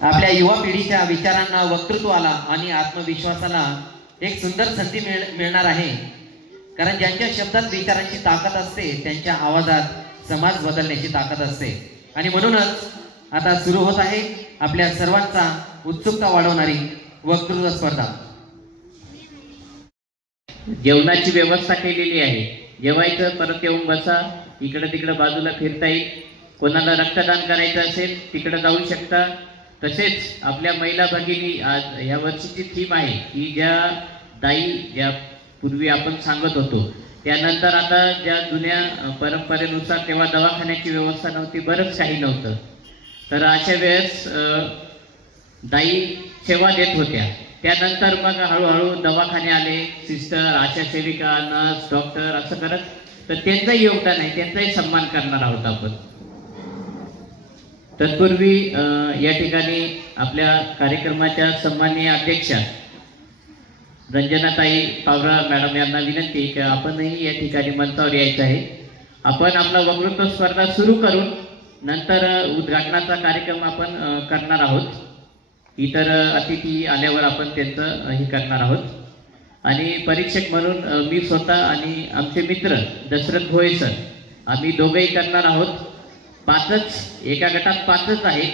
आपल्या युवा पिढीच्या विचारांना, वक्तृत्वाला आणि आत्मविश्वासाला एक सुंदर संधी मिळणार आहे. कारण ज्यांच्या शब्दात विचारांची ताकद असते त्यांच्या आवाजात समाज बदलण्याची ताकद असते. आणि म्हणूनच आता सुरू होत आहे आपल्या सर्वांचा उत्सुकता वाढवणारी वक्तृत्व स्पर्धा. जेवणाची व्यवस्था केलेली आहे. जेवायचं, परत येऊन बसा. इकडं तिकडं बाजूला फिरता येईल. कोणाला रक्तदान करायचं असेल तिकडं जाऊ शकता. तसेच आपल्या महिला भगिनी, आज ह्या वर्षीची थीम आहे की ज्या पूर्वी आपण सांगत होतो त्यानंतर आता ज्या जुन्या परंपरेनुसार तेव्हा दवाखान्याची व्यवस्था नव्हती, बरंच काही नव्हतं. तर अशा वेळेस दाई सेवा देत होत्या. त्यानंतर मग हळूहळू दवाखाने आले, सिस्टर, आशा सेविका, नर्स, डॉक्टर असं करत. तर त्यांचंही योगदान आहे, त्यांचाही सन्मान करणार आहोत आपण. तत्पूर्वी या ठिकाणी आपल्या कार्यक्रमाच्या सन्माननीय अध्यक्षा रंजनाताई पावरा मॅडम यांना विनंती की आपणही या ठिकाणी मंचावर यायचं आहे. आपण आपला वक्तृत्व स्पर्धा सुरू करून नंतर उद्घाटनाचा कार्यक्रम आपण करणार आहोत. इतर अतिथी आल्यावर आपण त्यांचं हे करणार आहोत. आणि परीक्षक म्हणून मी स्वतः आणि आमचे मित्र दशरथ भोये सर, आम्ही दोघंही करणार आहोत. एका गटात 5च आहेत.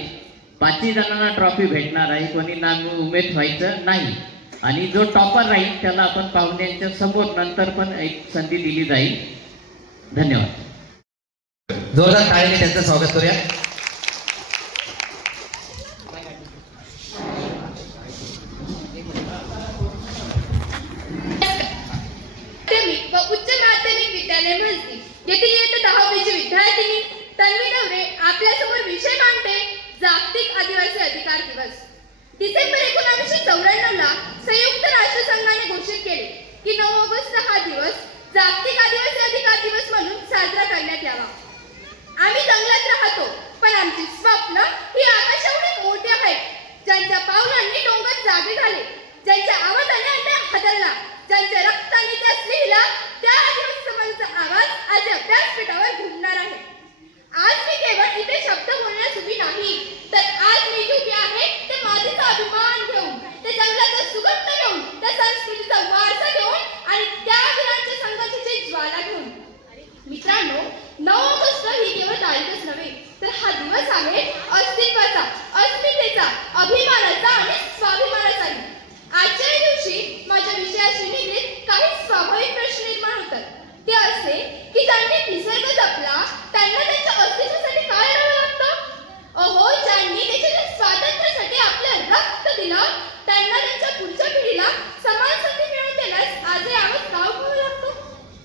5ही जणांना ट्रॉफी भेटणार आहे. कोणी नाउमेद व्हायचं नाही. आणि जो टॉपर राहील त्याला आपण पाहुण्यांच्या समोर नंतर पण एक संधी दिली जाईल. धन्यवाद. जोरदार टाळ्याने त्यांचं स्वागत करूया. व उच्च माध्यमिक विद्यालय म्हणती येथील इयत्ता 10वीची विद्यार्थिनी तन्वी नवरे आपल्यासमोर विषय मांडते. जागतिक आदिवासी अधिकार दिवस. डिसेंबर 1994 ला संयुक्त राष्ट्रसंघाने घोषित केले की 9 ऑगस्ट हा दिवस जागतिक आदिवासी अधिकार दिवस म्हणून साजरा करण्यात यावा. आम्ही जंगलात राहतो, पण आमची स्वप्न ही आकाशाएवढी मोठी आहेत. ज्यांच्या पावलांनी डोंगर जागे झाले, ज्यांच्या आवाजाने अन्याय हादरला, ज्यांच्या रक्ताने त्यास लिहिला, त्या आदिवासी समाजाचा आवाज आज व्यासपीठावर घुमणार आहे. आज मी केवळ इथे शब्द बोलण्यास उभी नाही, तर आज मी उभी आहे ते मातीचा अभिमान घेऊन, ते जंगलाचा सुगंध घेऊन, त्या संस्कृतीचा वारसा घेऊन आणि त्या वीरांच्या संघर्षाची ज्वाला घेऊन. मित्रांनो, 9 ऑगस्ट ही केवळ तारीखच नव्हे, तर हा दिवस आहे अस्तित्वाचा, अस्मितेचा, अभिमानाचा आणि स्वाभिमानाचाही. आजच्या दिवशी माझ्या विषयाशी निगडीत काही स्वाभाविक प्रश्न निर्माण होतात. ते असे की ज्यांनी निसर्ग जपला त्यांना त्यांच्या अस्तित्वासाठी काय करावं लागतं? अहो, ज्यांनी देशाच्या स्वातंत्र्यासाठी आपलं रक्त दिलं त्यांना त्यांच्या पुढच्या पिढीला समान संधी मिळवून देण्यास आजही आवाज का उठवावा लागतो?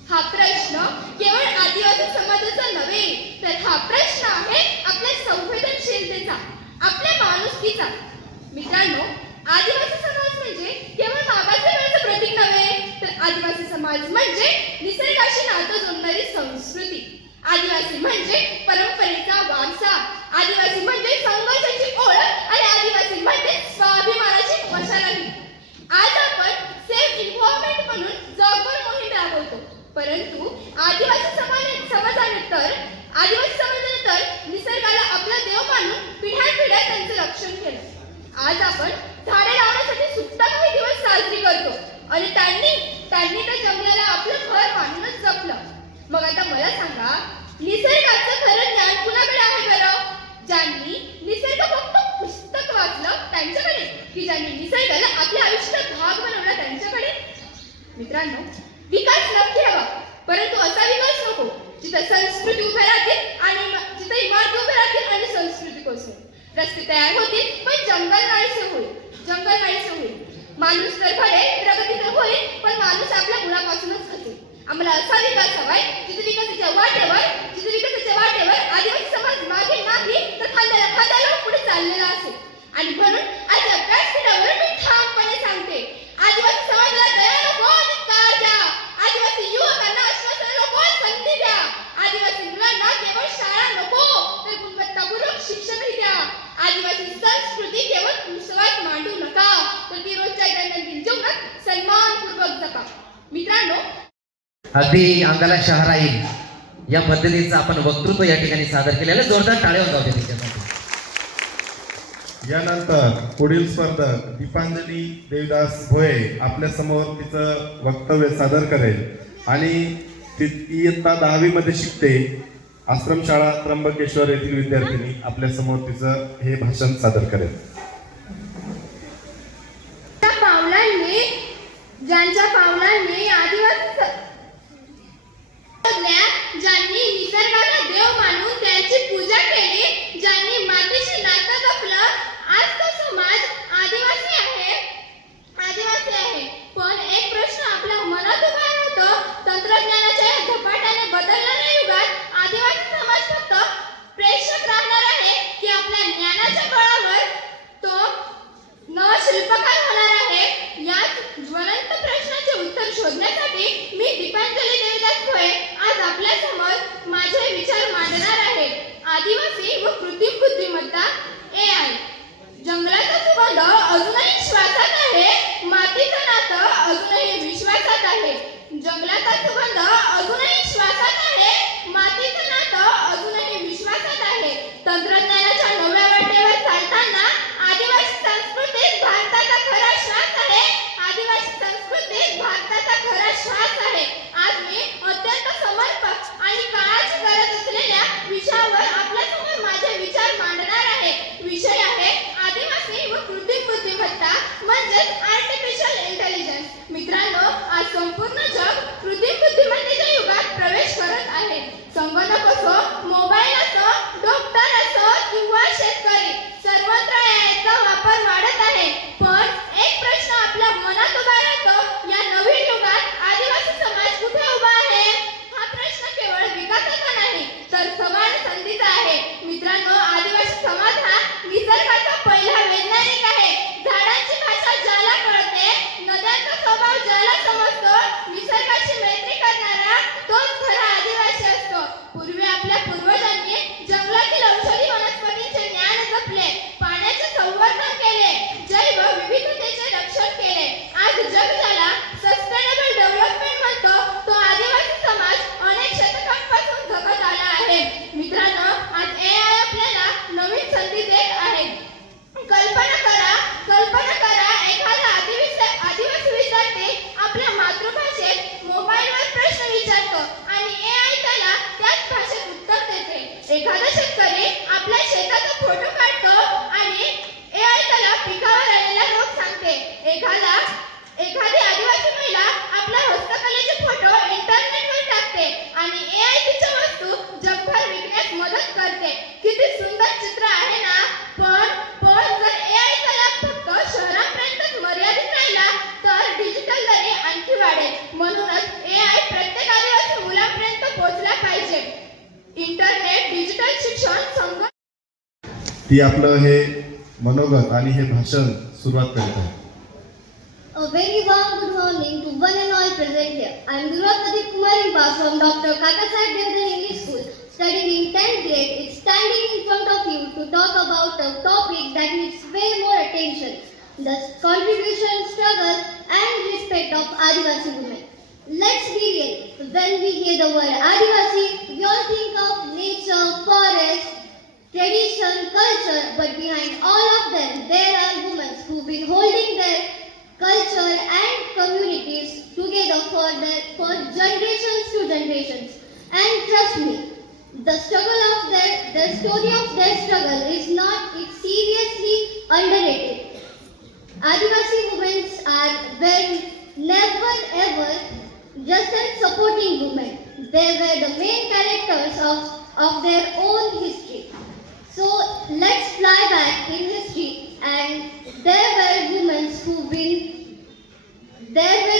हा प्रश्न केवळ आदिवासी समाजाचा नव्हे, तर हा प्रश्न आहे आपल्या संवेदनशीलतेचा, आपल्या माणुसकीचा. मित्रांनो, आदिवासी समाज म्हणजे केवळ मागासलेपणाचं प्रतीक नव्हे, तर आदिवासी समाज म्हणजे निसर्गाशी नातं जोडणारी संस्कृती. आदिवासी म्हणजे परंपरेचा वारसा. आदिवासी म्हणजे संघर्षाची ओळख आणि आदिवासी म्हणजे स्वाभिमानाची मशालही. आज आपण सेफ इन्व्हायरमेंट म्हणून जगभर मोहीम राबवतो, परंतु आदिवासी समाजाने तर निसर्गाला आपला देव मानून पिढ्यानपिढ्या त्यांचं रक्षण केलं. आज आपण झाडे लावण्यासाठी सुद्धा काही दिवस साजरी करतो आणि त्यांनी त्या जंगलाला आपलं घर मानूनच जपलं. मग आता मला सांगा, निसर्गाचं खरं ज्ञान कुणाकडे आहे बरं? ज्यांनी निसर्ग फक्त पुस्तक वाचलं त्यांच्याकडे, की ज्यांनी निसर्गाला आपल्या आयुष्याचा भाग बनवला त्यांच्याकडे? मित्रांनो, विकास नक्की हवा, परंतु असा विकास नको जिथं संस्कृती उभ्या राहतील आणि जिथं इमारती उभ्या राहतील आणि संस्कृती कोसळेल. रस्ते तयार होतील पण जंगल नाहीसे होईल. माणूस तर घडेल, प्रगती तर होईल, पण माणूस आपल्या मुळापासूनच खचेल. आम्हाला असा विकास हवाय जिथे विकासाच्या वाटेवर आदिवासी समाज मागे नाही, तर खांद्याला लावून पुढे चाललेला असेल. आणि म्हणून आज व्यासपीठावर मी ठामपणे सांगते, आदिवासी समाजाला दया नको, अधिकार द्या. आदिवासी युवकांना आश्वासन नको, संधी द्या. आदिवासी मुलांना केवळ शाळा नको, तर गुणवत्तापूर्वक शिक्षणही द्या. आदिवासी संस्कृती केवळ उत्सवात मांडू नका, तर ती रोजच्या दैनंदिन जीवनात सन्मानपूर्वक जपा. मित्रांनो, अगदी अंगाला शहरा येईल या पद्धतीचं आपण वक्तृत्व या ठिकाणी सादर केलेलं. जोरदार टाळ्या वाजवते त्याच्यासाठी. यानंतर पुढील स्पर्धक दीपांजली देवदास भोये आपल्या समोर तिचं वक्तव्य सादर करेल आणि ती इयत्ता 10वी मध्ये शिकते. आश्रमशाळा त्र्यंबकेश्वर येथील विद्यार्थिनी आपल्या समोर तिचं हे भाषण सादर करेल. ज्यांच्या पावलांनी आदिवासी ज्यांनी निसर्गाला देव मानून त्यांची पूजा केली, ज्यांनी मातीशी नातं जपलं, आज तो समाज आदिवासी आहे. पण एक प्रश्न आपल्या मनात उभा राहतो, तंत्रज्ञानाच्या या झपाट्याने बदलणाऱ्या युगात आदिवासी समाज फक्त प्रेक्षक राहणार आहे की आपल्या ज्ञानाच्या बळावर तो नवा शिल्पकार होणार आहे? याच ज्वलंत प्रश्नाचे उत्तर शोधण्यासाठी मी दीपांजली देवदास भोये आज आपल्या समोर माझे विचार मांडणार आहे. आदिवासी व कृत्रिम बुद्धिमत्ता AI. जंगलाचा सुगंध अजूनही श्वासात आहे, मातीचं नातं अजूनही विश्वासात आहे. जंगलाचा सुगंध अजूनही श्वासात आहे, मातीचं नातं अजूनही विश्वासात आहे. तंत्रज्ञानाच्या नव्या वाटेवर चालताना आदिवासी संस्कृतीत भारताचा खरा श्वास आहे. आदिवासी संस्कृतीत भारताचा खरा श्वास आहे. आज मी अत्यंत समर्पक आणि काळाची गरज असलेल्या विषयावर आपल्यासमोर माझे विचार मांडणार आहे. विषय आहे आदिवासी व कृत्रिम बुद्धिमत्ता म्हणजेच आर्टिफिशियल इंटेलिजन्स. मित्रांनो, आज संपूर्ण जग कृत्रिम बुद्धिमत्तेच्या युगात प्रवेश करत आहे. संगणक असो, मोबाईल असो, डॉक्टर असो किंवा शेतकरी, सर्वत्र याचा वापर वाढत आहे. पण एक प्रश्न आपल्या मनात उभा राहतो, या नवीन युगात आदिवासी समाज कुठे उभा आहे? हा प्रश्न केवळ विकासाचा नाही तर समान संधीचा आहे. मित्रांनो, आदिवासी समाज हा निसर्गाचा पहिला वैज्ञानिक आहे. झाडांची भाषा ज्याला कळते, नद्यांचा स्वभाव ज्याला समजतो, निसर्गाची मैत्री करणारा तोच खरा आदिवासी असतो. पूर्वी आपल्या पूर्वजांनी जंगलातील औषधी वनस्पतींचे ज्ञान जपले, पाण्याचे संवर्धन केले, जैव विविधतेचे रक्षण केले. आज जग ज्याला सस्टेनेबल डेव्हलपमेंट म्हणतो, तो आदिवासी समाज अनेक शतकांपासून जगत आला आहे. मित्रांनो, आज AI आपल्याला नवीन संधी देत आहे. कल्पना करा एखादा आदिवासी विद्यार्थी आपल्या मातृभाषेत मोबाईलवर प्रश्न विचारतो आणि AI त्याला त्याच भाषेत उत्तर देते. एखादा शेतकरी आपल्या शेताचा फोटो काढतो आणि AI त्याला पिकावर आलेला रोग सांगते. एखादी आदिवासी महिला आपल्या हस्तकलेचे फोटो इंटरनेटवर टाकते आणि AI तिच्या वस्तू जगभर विकण्यास मदत करते. किती सुंदर चित्र आहे ना? पण जर AI चा लाभ फक्त शहरांपर्यंतच मर्यादित राहिला तर डिजिटल दरी आणखी वाढेल. म्हणूनच AI प्रत्येक आदिवासी मुलांपर्यंत पोहोचला पाहिजे. इंटरनेट, डिजिटल शिक्षण, संघ ती आपलं हे मनोगत आणि हे भाषण सुरुवात करत आहे. A very warm good morning to one and all present here. I am Durvati Kumariba from Dr. Kakasaheb Devdar English School, studying in 10th grade. It's standing in front of you to talk about a topic that needs way more attention: the contribution, struggle, and respect of Adivasi women. Let's be real. When we hear the word Adivasi, we all think of nature, forest, tradition, culture, but behind all of them, there are women who've been holding their culture and communities together for generations to generations. And trust me, the story of their struggle is not, it's seriously underrated. Adivasi women were never ever just as supporting women. They were the main characters of their own history. So let's fly back in history, and there were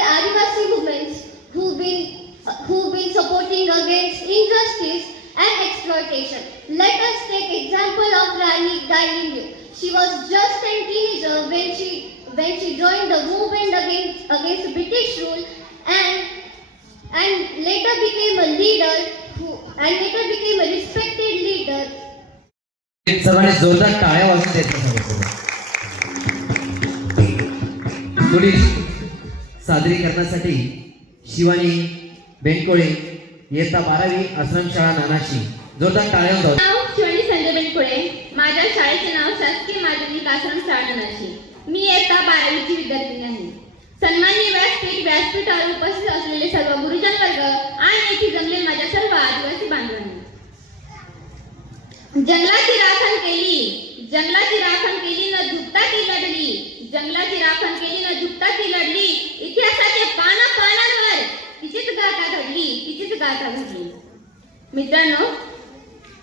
Adivasi women who've been supporting against injustice and exploitation. Let us take example of Rani Gailiu. She was just a teenager when she joined the movement against British rule and later became a leader later became a respected leader. सर्वांनी जोरदार टाळ्या वाजवून द्यायचं. पुढील सादरीकरणासाठी शिवानी बेनकोळे इयत्ता 12वी आश्रमशाळा नानाशी जोरदार टाळ्या वाजवा. नाव शिवानी संजयबेन खुळे. माझ्या शाळेचे नाव शासकीय माध्यमिक आश्रम शाळा नाशिक. मी इयत्ता 12वीची विद्यार्थिनी आहे. सन्माननीय व्यासपीठावर उपस्थित असलेले सर्व गुरुजन वर्ग आणि येथे जमले माझ्या सर्व आदिवासी बांधवांनी, जंगलाची राखण केली न झुकता ती लढली. जंगलाची राखण केली न झुकता ती लढली. इतिहासाच्या पानांवर तिचीच गाथा घडली. मित्रांनो,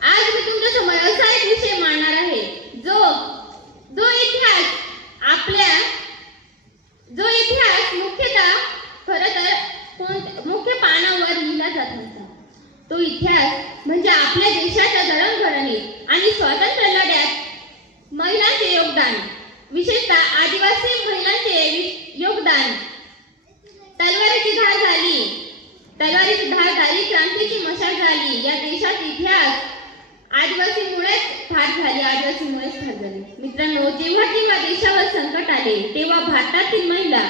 आज मी तुमच्या समोर असा एक विषय मांडणार आहे जो इतिहास मुख्यतः खरं तर मुख्य पानावर लिहिला जात नव्हता. तो इतिहास म्हणजे आपल्या देशाच्या जडणघडणीत आणि स्वातंत्र्य लढ्यात महिलांचे योगदान, विशेषतः आदिवासी महिलांचे योगदान. तलवारीची धार झाली, क्रांतीची मशाल झाली. या देशाचा इतिहास आदिवासीमुळेच फार झाली. मित्रांनो, जेव्हा देशावर संकट आले तेव्हा भारतातील महिला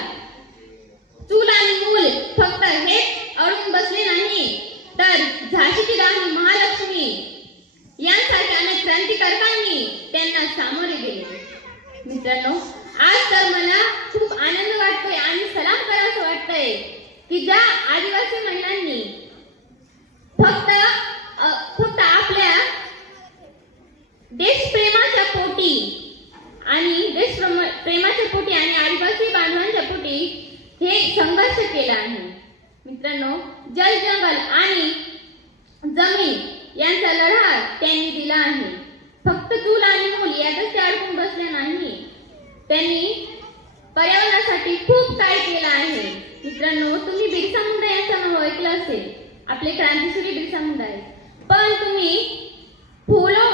चूल आणि मूल फक्त हेच अडून बसले नाही, तर झाशीची राणी महालक्ष्मी यांसारख्या अनेक क्रांतिकारकांनी त्यांना सामोरे गेले. मित्रांनो, आज तर मला खूप आनंद वाटतोय आणि सलाम करावंसं वाटतंय की ज्या आदिवासी महिलांनी फक्त आपल्या देशप्रेमाच्या पोटी आणि आदिवासी बांधवांच्या पोटी हे संघर्ष केला आहे. मित्रांनो, जल, जंगल आणि जमीन यांचा लढा त्यांनी दिला आहे. फक्त चूल आणि मूल यातच ते अडकून बसले नाही, त्यांनी पर्यावरणासाठी खूप काय केलं आहे. मित्रांनो, तुम्ही बिरसा मुंडा यांचं नाव ऐकलं असेल. आपले क्रांतिसूरी बिरसा मुंडा आहेत. पण तुम्ही फुलो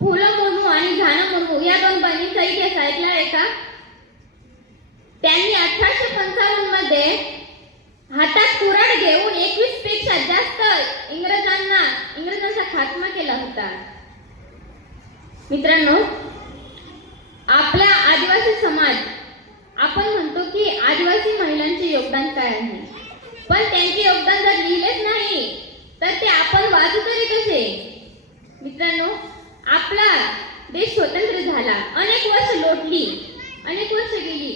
मुर्मू आणि झाना मुर्मू या दोन बहिणींचा इतिहास ऐकला आहे का? त्यांनी 1855 मध्ये हातात कुऱ्हाड घेऊन 21 पेक्षा जास्त इंग्रजांचा खात्मा केला होता. मित्रांनो, आपला आदिवासी समाज, आपण म्हणतो की आदिवासी महिलांचे योगदान काय आहे, पण त्यांचे योगदान जर लिहिलेच नाही तर ते आपण वाचू तरी कसे? मित्रांनो, आपला देश स्वतंत्र झाला, अनेक वर्ष लोटली, अनेक वर्ष गेली,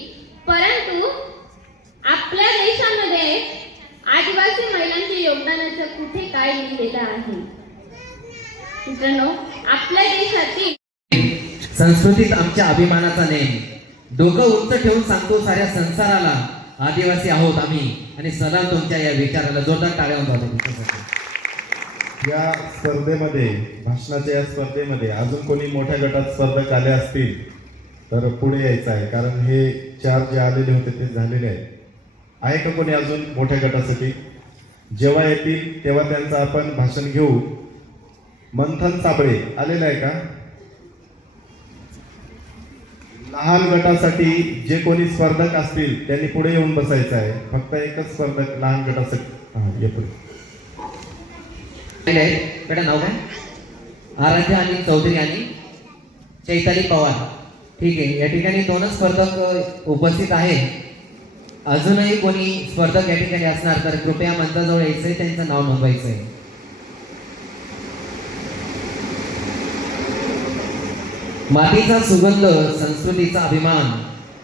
परंतु आपल्या देशामध्ये आदिवासी महिलांच्या योगदानाचं कुठे काय लिहिलेलं आहे? मित्रांनो, आपल्या देशातील संस्कृतीत आमच्या अभिमानाचा नेम, डोकं उंच ठेवून सांगतो साऱ्या संसाराला, आदिवासी आहोत आम्ही आणि सदा तुमच्या या विचाराला जोरदार टाळ्या वाजवतो. या स्पर्धेमध्ये, भाषणाच्या या स्पर्धेमध्ये अजून कोणी मोठ्या गटात स्पर्धक आले असतील तर पुढे यायचं आहे, कारण हे 4 जे आलेले होते ते झालेले आहेत. आहे का कोणी अजून मोठ्या गटासाठी? जेव्हा येतील तेव्हा त्यांचं आपण भाषण घेऊ. मंथन साबळे आलेलं आहे का? लहान गटासाठी जे कोणी स्पर्धक असतील त्यांनी पुढे येऊन बसायचं आहे. फक्त एकच स्पर्धक लहान गटासाठी येतो. नाव काय? आराध्या आणि चौधरी आणि चैताली पवार. ठीक आहे, या ठिकाणी 2च स्पर्धक उपस्थित आहेत. अजूनही कोणी स्पर्धक या ठिकाणी असणार तर कृपया मंचाजवळ यायचंय, त्यांचं नाव नोंदवायचंय. मातीचा सुगंध, संस्कृतीचा अभिमान,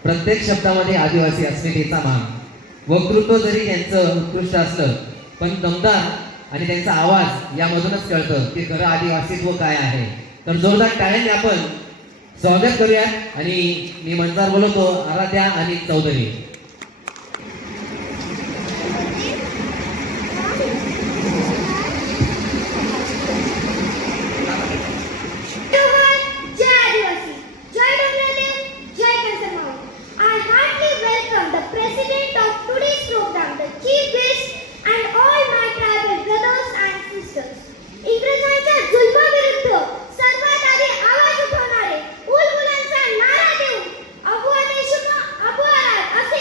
प्रत्येक शब्दामध्ये आदिवासी अस्मितेचा मान. वक्तृत्व जरी त्यांचं उत्कृष्ट असलं पण दमदार आणि त्यांचा आवाज यामधूनच कळतं की खरं आदिवासीत्व काय आहे. तर जोरदार टाळ्यांनी आपण स्वागत करूया. आणि मी मंचावर बोलवतो आराध्या आणि Chaudhari. President of today's program, the chief guest, and all my tribal brothers and sisters. इंग्रजांच्या जुलमाविरुद्ध सर्वात आधी आवाज उठवणारे, उलगुलांचा नारा देऊन अबुआ देशमुख अबुआ राय असे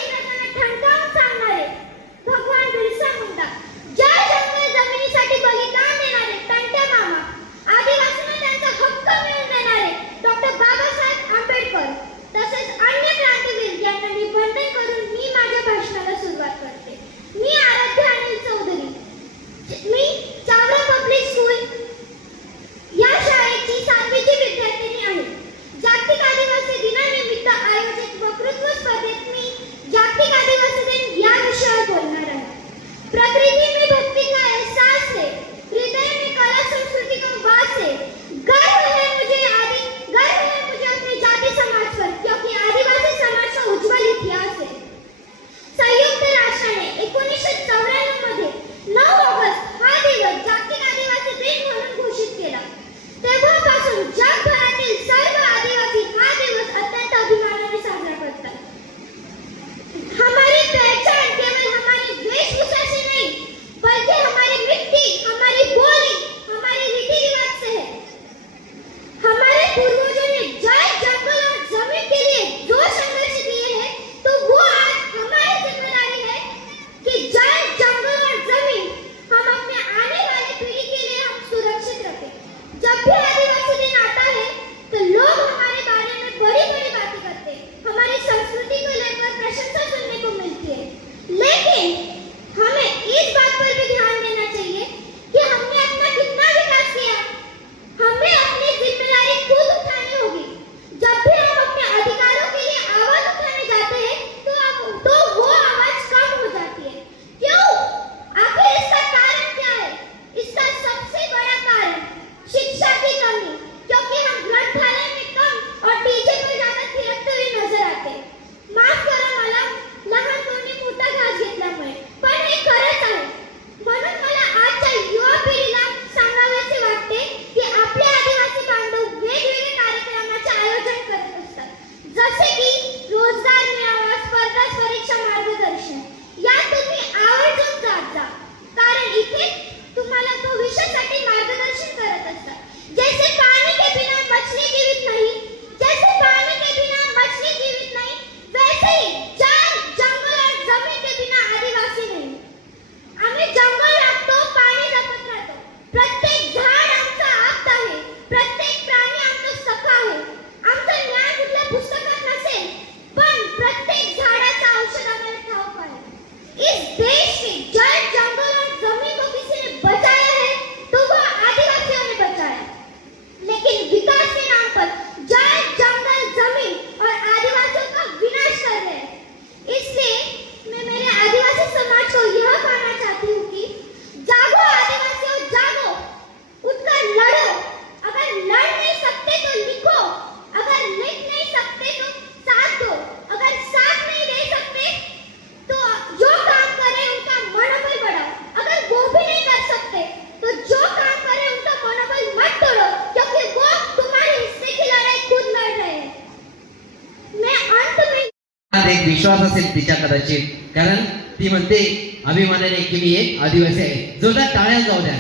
विश्वास असेल तिच्या कदाचित, कारण ती म्हणते अभिमानाने की मी एक आदिवासी आहे. जोरदार टाळ्या जाऊ द्या.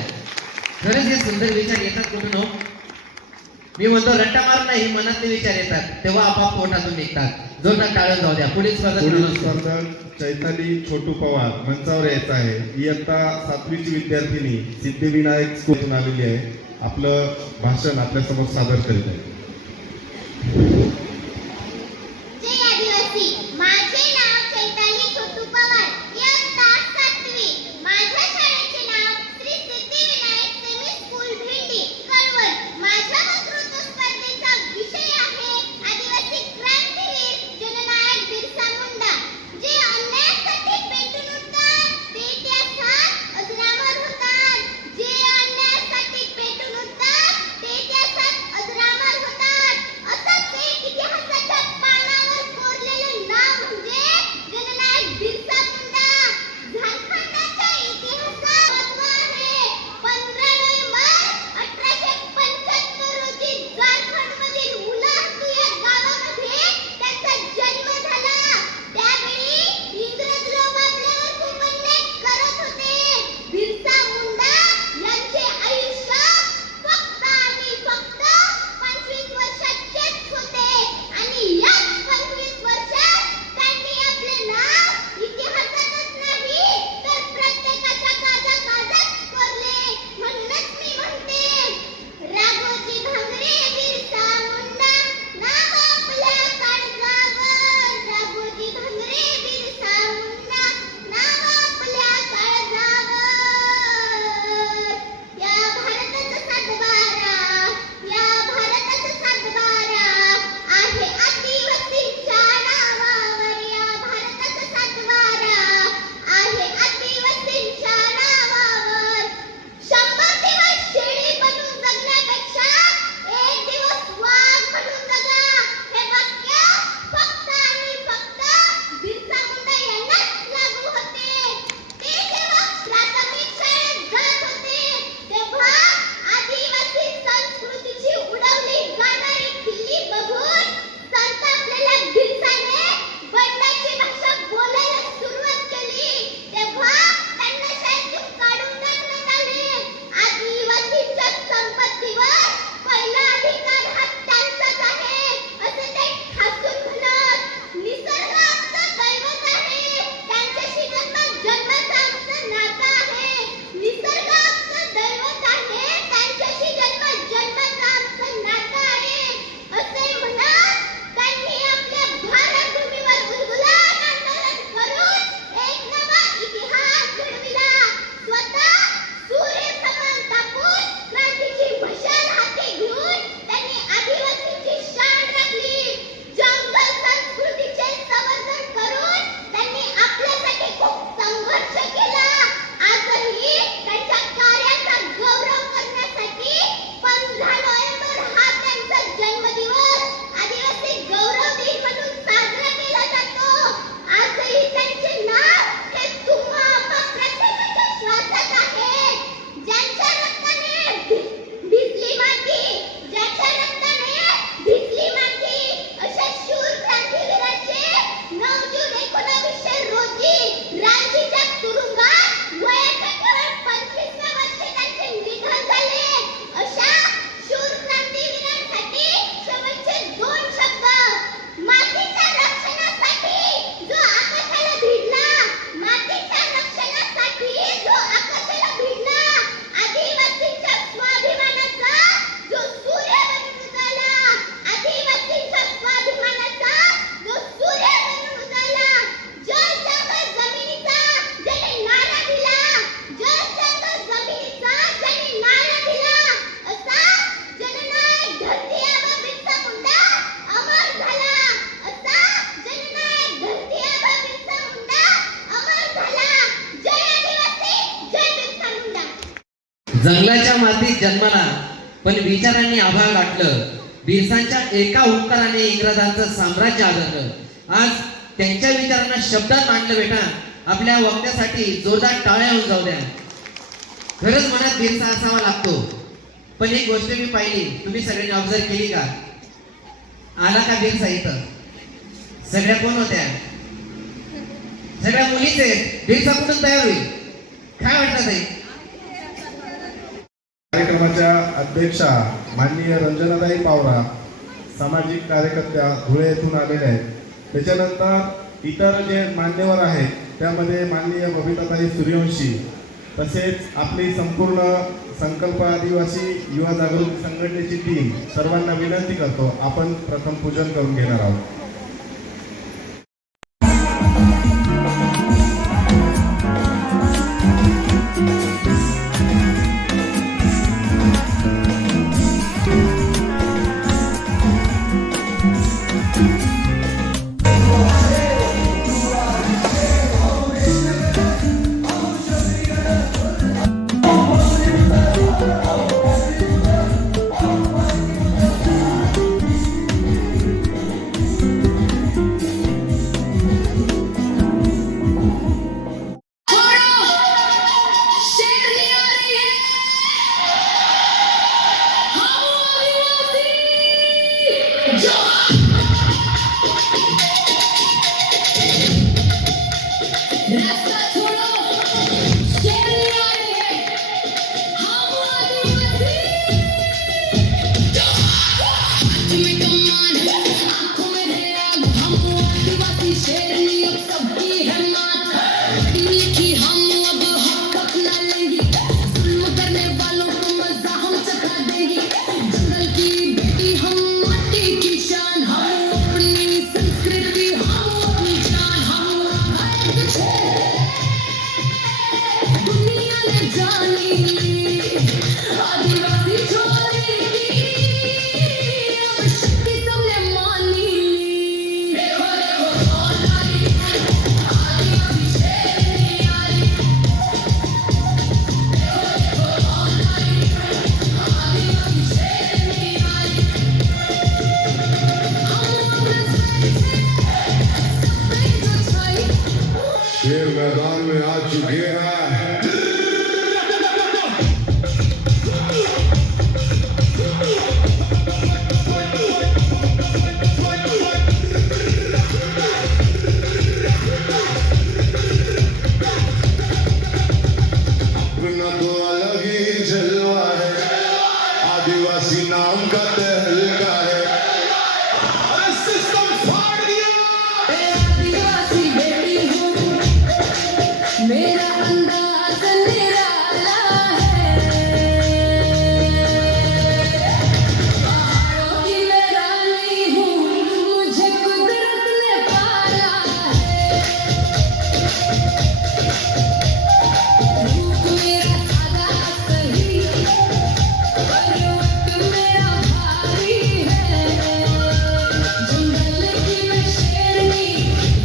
खरंच हे सुंदर विचार येतात कुठून हो. मी म्हणतो रट्टा मार नाही, मनातले विचार येतात तेव्हा आपाप पोटातून निघतात. जोरदार टाळ्या जाऊ द्या. पुढील पुढील स्पर्धा स्पर्धक चैताली छोटू पवार मंचावर यायचं आहे. इयत्ता 7वीची विद्यार्थिनी सिद्धिविनायक स्कूलमधून आलेली आहे. आपलं भाषण आपल्यासमोर सादर करीत आहे. जय आदिवासी. माझे नाव चैताली छोटू पवार, इयत्ता 7वी. माझ्या शाळेचे नाव श्री सिद्धिविनायक सेमी स्कूल भेंडी कळवण. माझ्या वक्तृत्व स्पर्धेचा विषय आहे आदिवासी क्रांतीवीर जननायक बिरसा मुंडा. जे अन्यायासाठी पेटून उठतात ते इतिहासात अजरामर होतात. जे अन्यायासाठी पेटून उठतात ते इतिहासात अजरामर होतात. असंच एक इतिहासाच्या पानावर कोरलेलं नाव म्हणजे जननायक बिरसा मुंडा. झारखंडाच्या इतिहासात महत्त्व आहे. 15 नोव्हेंबर 1875 रोजी झारखंडमधील उलाहतू या गावामध्ये त्यांचा जन्म झाला. त्यावेळी इंग्रज लोक आपल्यावर खूप अन्याय करत होते. बिरसा मुंडा यांचे आयुष्य फक्त आणि फक्त 25 वर्षाचेच होते आणि याच 25 वर्षात त्यांनी आपले नाव इतिहासातच नाही तर प्रत्येकाच्या काळजात कोरले. म्हणूनच मी म्हणते राघोजी भांगरे बिरसा मुंडा नाव आपल्या काळजावर. राघोजी भांगरे बिरसा मुंडा नाव आपल्या काळजावर. या भारताचा सातबारा, या भारताचा सातबारा आहे आदिवासींच्या नावावर. या भारताचा सातबारा आहे आदिवासींच्या नावावर. 100 दिवस शेळी बनून जगण्यापेक्षा एक दिवस वाघ बनून जगा. हे वाक्य फक्त आणि फक्त बिरसा मुंडा यांनाच लागू होते. ते जेव्हा प्राथमिक शाळेत जात होते तेव्हा आदिवासी संस्कृतीची उडवली जाणारी खिल्ली बघून संतापलेल्या बिरसाने बंडाची भाषा बोलायला सुरुवात केली. तेव्हा त्यांना शाळेतून काढून टाकण्यात आले. आदिवासींच्या संपत्तीवर पहिला अधिकार हा त्यांचाच आहे असे ते ठासून म्हणत. निसर्ग आमचं दैवत आहे, त्यांच्याशी जन्माचं आमचं नातं आहे. निसर्ग आमचं दैवत आहे, त्यांच्याशी जन्माचं आमचं नातं आहे असे म्हणत त्यांनी आपल्या भारत भूमीवर उलगुलान आंदोलन करून एक नवा इतिहास घडविला. स्वतः सूर्य समान तापून क्रांतीची मशाल हाती घेऊन त्यांनी आदिवासींची शान राखली. जंगल संस्कृतीचे संवर्धन करून त्यांनी आपल्यासाठी खूप संघर्ष केला. आजही त्यांच्या कार्याचा गौरव करण्यासाठी 15 नोव्हेंबर हा त्यांचा जन्मदिवस आदिवासी गौरव दिन म्हणून साजरा केला जातो. आजही त्यांचे नाव हे तुम्हा आम्हा प्रत्येकाच्या श्वासात आहे. ज्यांच्या रक्ताने भिजली माती, ज्यांच्या रक्ताने भिजली माती अशा शूर क्रांतीवीराचे 9 जून 1900 रोजी रांचीच्या तुरुंगात वयाच्या केवळ 25व्या वर्षी त्यांचे निधन झाले. अशा शूर क्रांतीवीरांसाठी शेवटचे 2 शब्द. मातीच्या रक्षणासाठी जो आकाशाला भिडला, मातीच्या रक्षणासाठी जो आकाशाला भिडला. आदिवासींच्या स्वाभिमानाचा जो सूर्य बनून उजाला, आदिवासींच्या स्वाभिमानाचा जो सूर्य बनून उजाला. जल जंगल जमिनीचा ज्याने नारा दिला, जल जंगल जमिनीचा ज्याने नारा दिला असा जननायक धरती आबा बिरसा मुंडा अमर झाला. असा जननायक धरती आबा बिरसा मुंडा अमर झाला. जय आदिवासी, जय बिरसा मुंडा. जंगलाच्या मातीत जन्माला पण विचारांनी आभाळ गाठलं. बिरसांच्या एका उपकाराने इंग्रजांचं साम्राज्य आदरलं. आज त्यांच्या विचारांना शब्दात मांडलं बेटा. आपल्या वक्त्यासाठी जोरदार टाळ्या होऊन जाऊ द्या. खरंच मनात बिरसा असावा लागतो. पण एक गोष्ट मी पाहिली, तुम्ही सगळ्यांनी ऑब्झर्व केली का? आला का बिरसा इथं? सगळ्या कोण होत्या? सगळ्या मुलीच आहेत, दिवसा कुठून तयार होईल? काय वाटतं ताई? कार्यक्रमाच्या अध्यक्षा माननीय रंजनाताई पावरा, सामाजिक कार्यकर्त्या धुळे येथून आलेल्या आहेत. त्याच्यानंतर इतर जे मान्यवर आहेत त्यामध्ये माननीय बबिताताई सूर्यवंशी, तसेच आपली संपूर्ण संकल्प आदिवासी युवा जागृती संघटनेची टीम, सर्वांना विनंती करतो आपण प्रथम पूजन करून घेणार आहोत. शेर मैदान में आ चुके हैं। अपना तो अलग ही जलवा है, आदिवासी नाम का तहलका है। सिस्टम फाड़ दिया। आदिवासी बेटी हूँ, मेरा अंदाज निराला है। पहाड़ों की मैं रानी हूँ, मुझे कुदरत ने पाला है। रूप मेरा सादा सही, पर वक्त मेरा भारी है। जंगल की मैं शेरनी,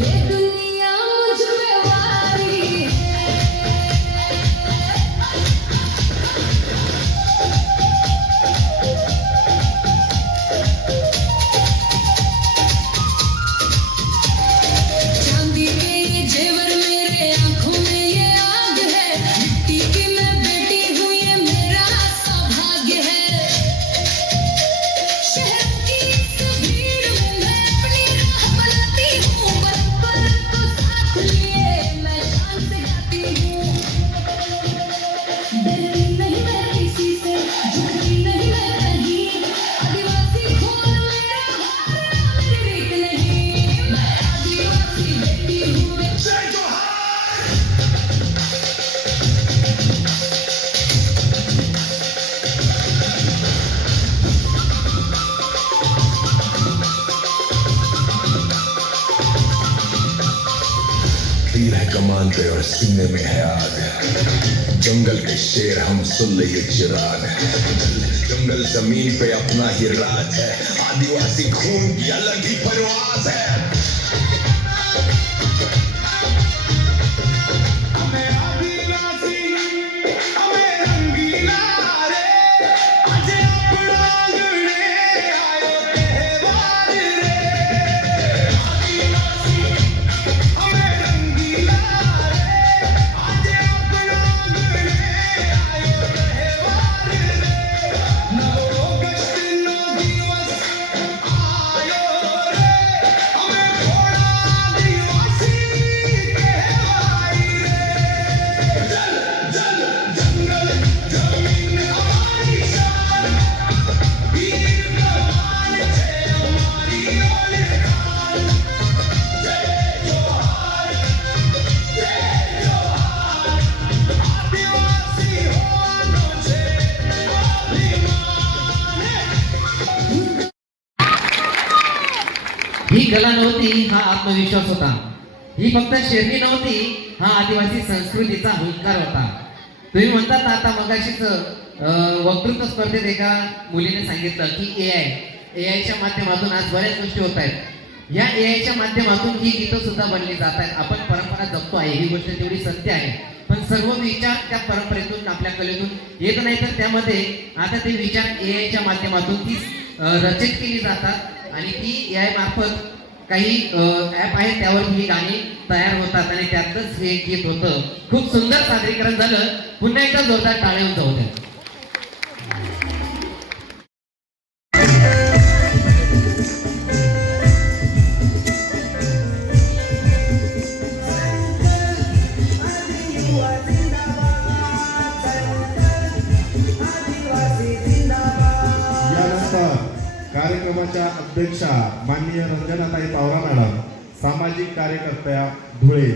ये दुनिया मुझ पे वारी है। चांदी के ये जेवर मेरे आंखों में ये आग है। मिट्टी की मैं बेटी हूँ, ये मेरा सौभाग्य है। शहर की इस भीड़ में मैं अपनी राह बनाती हूँ। पल पल को साथ लिए मैं शान से गाती हूँ। डरती नहीं मैं किसी से, झुकती नहीं मैं कहीं। आदिवासी खून मेरा हारा, मेरी रीत नहीं। मैं आदिवासी बेटी हूँ। तीर है कमान पे और सीने में है आग। जंगल के शेर हम सुन ले ये चिराग। जंगल जमीन पे अपना ही राज है। आदिवासी खून की अलग ही परवाज है। हमें आदिवासी, हमें रंगीला रे। आज अपना आंगणे आयो त्योहार रे। आदिवासी, हमें रंगीला रे। आज अपना आंगणे आयो त्योहार रे। नवो कष्ट नो दिवस आयो रे। हमें कला नव्हती हा आत्मविश्वास होता. ही फक्त शेरणी नव्हती हा आदिवासी संस्कृतीचा हुंकार होता. तुम्ही म्हणतात ना, आता मगाशीच वक्तृत्व स्पर्धेत एका मुलीने सांगितलं की एआयच्या माध्यमातून आज बऱ्याच गोष्टी होत आहेत. या एआयच्या माध्यमातून ही गीतं सुद्धा बनली जात आहेत. आपण परंपरा जपतो आहे, ही गोष्ट तेवढी सत्य आहे. पण सर्व विचार त्या परंपरेतून आपल्या कलेतून येत नाही, तर त्यामध्ये आता ते विचार एआयच्या माध्यमातून ती रचित केली जातात आणि ती एआय मार्फत काही ॲप आहेत त्यावर ही गाणी तयार होतात आणि त्यातच हे गीत होतं. खूप सुंदर सादरीकरण झालं. पुन्हा एकदा जोरदार टाळ्या होत होत्या. यानंतर कार्यक्रमाच्या अध्यक्षा माननीय रंजनाताई पवार मॅडम, सामाजिक कार्यकर्त्या धुळे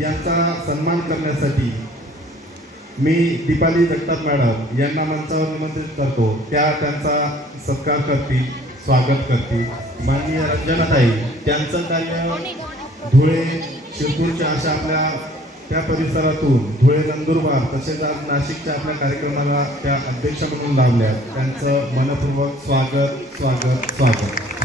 यांचा सन्मान करण्यासाठी मी दीपाली जगताप मॅडम यांना मंचावर निमंत्रित करतो. त्या त्यांचा सत्कार करतील, स्वागत करतील. माननीय रंजनाताई त्यांचं कार्य धुळे शिरपूरच्या अशा आपल्या त्या परिसरातून धुळे नंदुरबार तसेच आज नाशिकच्या आपल्या कार्यक्रमाला त्या अध्यक्ष म्हणून लावल्या. त्यांचं मनपूर्वक स्वागत स्वागत स्वागत.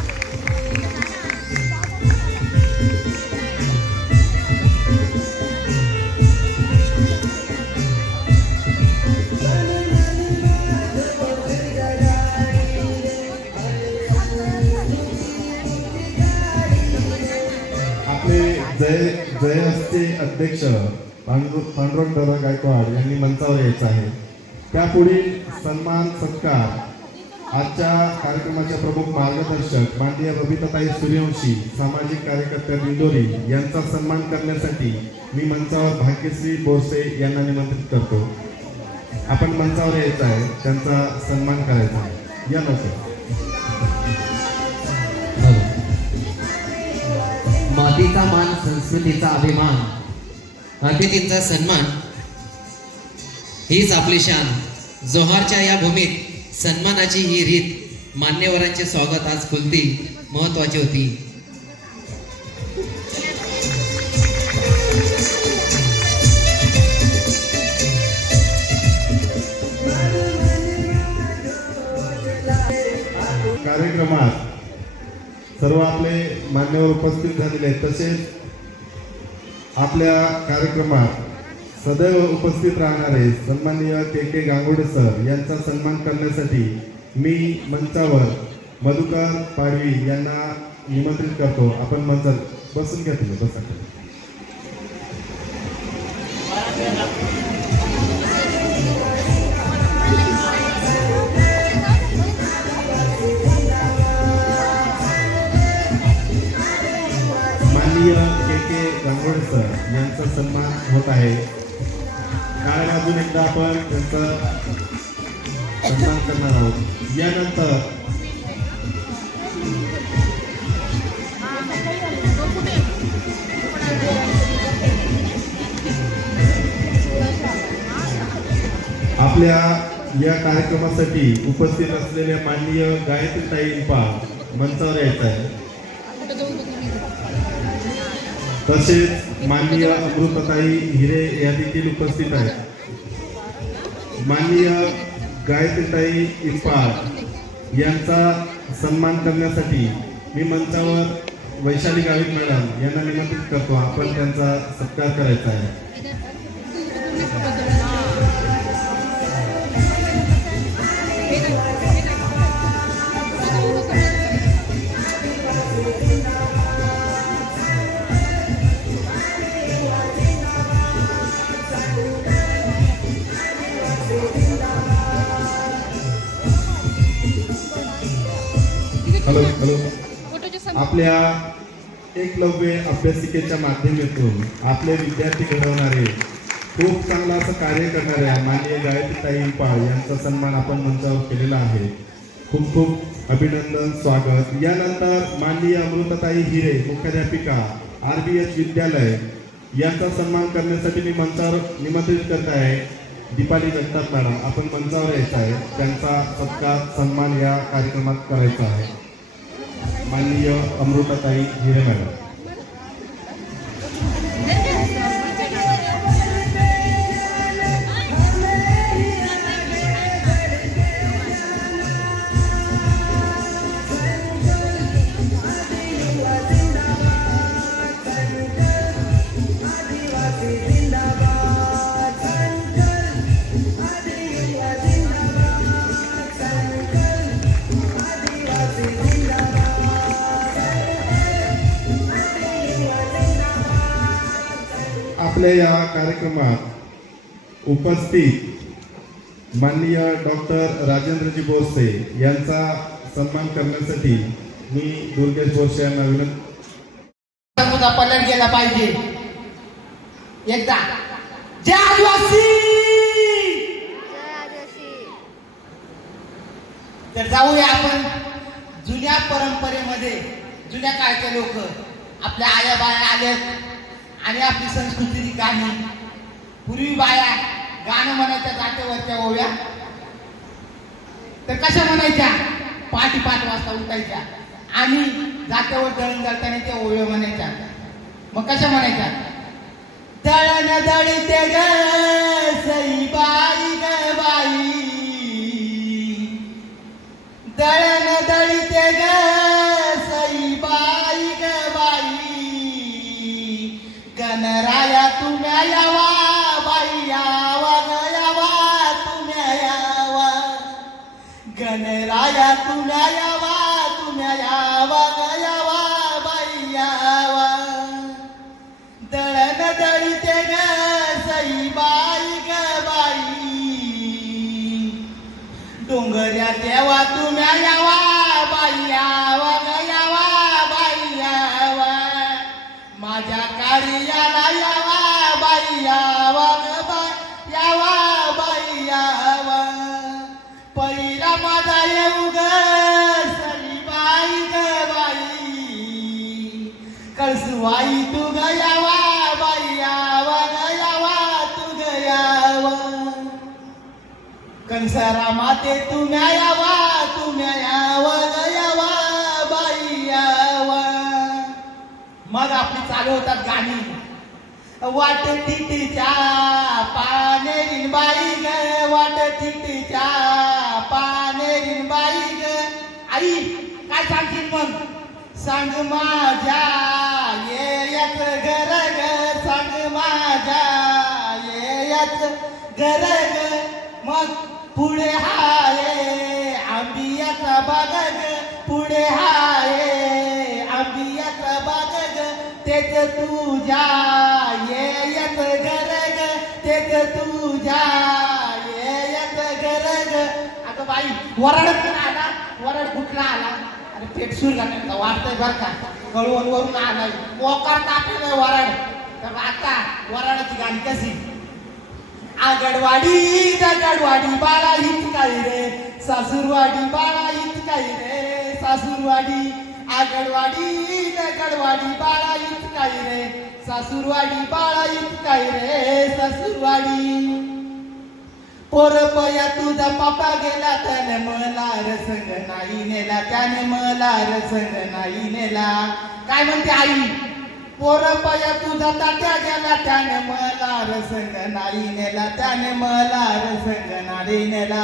आपले जयहस्ते अध्यक्ष पांडुरंग गायकवाड यांनी मंचावर यायचं आहे. त्यापुढील सन्मान सत्कार आजच्या कार्यक्रमाच्या प्रमुख मार्गदर्शक माननीय बबिताताई सूर्यवंशी, सामाजिक कार्यकर्त्या दिंडोरी यांचा सन्मान करण्यासाठी मी मंचावर भाग्यश्री बोरसे यांना निमंत्रित करतो. आपण मंचावर यायचं आहे, त्यांचा सन्मान करायचा आहे. या नव्हतं मातीचा मान, संस्कृतीचा अभिमान, अतिथींचा सन्मान हीच आपली शान. जोहारच्या या भूमीत सन्मानाची ही रीत, मान्यवरांचे स्वागत आज खुलती महत्वाची होती. कार्यक्रमात सर्व आपले मान्यवर उपस्थित झालेले आहेत. तसेच आपल्या कार्यक्रमात सदैव उपस्थित राहणारे सन्माननीय के गांगुडे सर यांचा सन्मान करण्यासाठी मी मंचावर मधुकर पाडवी यांना निमंत्रित करतो. आपण मंचावर बसून घ्या, तुम्ही बसा. माननीय के गांगुडे सर यांचा सन्मान होत आहे. काल अजून एकदा आपण त्यांचा सन्मान करणार आहोत. यानंतर आपल्या या कार्यक्रमासाठी उपस्थित असलेल्या माननीय गायत्रीताई इंपाळ मंचावर यायचं आहे. तसेच माननीय अमृतताई हिरे या देखील उपस्थित आहेत. माननीय गायत्रीताई इंपाळ यांचा सन्मान करण्यासाठी मी मंचावर वैशाली गावित मॅडम यांना निमंत्रित करतो. आपण त्यांचा सत्कार करायचा आहे. Hello hello. आपल्या एकलव्य अभ्यासिकेच्या माध्यमातून आपले विद्यार्थी घडवणारे खूप चांगलं असं कार्य करणाऱ्या माननीय गायत्रीताई इंपाळ यांचा सन्मान आपण मंचावर केलेला आहे. खूप खूप अभिनंदन, स्वागत. यानंतर माननीय अमृतताई हिरे, मुख्याध्यापिका RBH विद्यालय यांचा सन्मान करण्यासाठी मी मंचावर निमंत्रित करत आहे दीपाली जगताप मॅडम. आपण मंचावर यायचं आहे. त्यांचा सत्कार, सन्मान या कार्यक्रमात करायचा आहे. माननीय अमृताताई हिरे मॅडम. आपल्या या कार्यक्रमात उपस्थित माननीय डॉक्टर राजेंद्रजी बोरसे यांचा सन्मान करण्यासाठी मी दुर्गेश बोरसे यांना विनंती. मुद्दा पलट गेला पाहिजे. एकदा जय आदिवासी. तर जाऊया आपण जुन्या परंपरेमध्ये. जुन्या काळचे लोक आपल्या आया बाया आल्यात आणि आपली संस्कृती गाणी. पूर्वी बाया गाणं म्हणायच्या जातेवरच्या ओव्या. तर कशा म्हणायच्या? पहाटे 5 वाजता उठायच्या आणि जात्यावर दळण दळताना त्या ओव्या म्हणायच्या. मग कशा म्हणायच्या? दळण दळते ग सई बाई ग बाई, दळण दळते ग सई बाई ग बाई, गणराया तुम्या यावा बाई यावा ग यावा तुम्या यावा, गणराया तुम्या यावा तुम्या यावा ग यावा बाई यावा, दळण दळीते ग सई बाई ग बाई, डोंगऱ्या देवा तुम्या यावा बाई यावा ग यावा बाई यावा, माझ्या कार्याला यावा बाई यावा ग बाई यावा बाई यावा, पहिला माझा येऊ ग सई बाई ग बाई, कळसुवाई तू ग यावा बाई यावा ग यावा तू ग यावा, कंसारा माते तुम्या यावा तुम्या यावा ग यावा बाई यावा. मग आपली चालू होतात गाणी. वाट तिटीच्या पानेरीन बाई ग, वाट तिटीच्या पानेरीन बाई ग. आई काय सांगतील मग? सांग माझ्या येयाच घर ग, सांग माझ्या येयाच घर ग. मग पुढे हाये आंबियाचा बाग ग, पुढे हाये आंबियाचा बाग ग, तेच तुझ्या येयाच घर ग, तेच तुझ्या येयाच घर ग. अगं बाई वरड पण आला. वरड कुठला आला? अरे पेट सुरला त्यांचा वाटतंय बर का, कळवण वरून आलाय मोकार टाकलेलं वरड. तर आता वराडाची गाणी कशी? आगडवाडी दगडवाडी बाळा हीच काही रे, सासूरवाडी बाळा हीच काही रे, सासूरवाडी. आगडवाडी दगडवाडी बाळा हीच काही रे, सासूरवाडी बाळा हीच काही रे, सासूरवाडी. पोरपया तुझा पापा गेला त्याने मला रसंग नाही नेला, त्याने मला रसंग नाही नेला. काय म्हणते आई? पोरपया तुझा तात्या गेला त्याने मला रसंग नाही नेला, त्याने मला रसंग नाही नेला.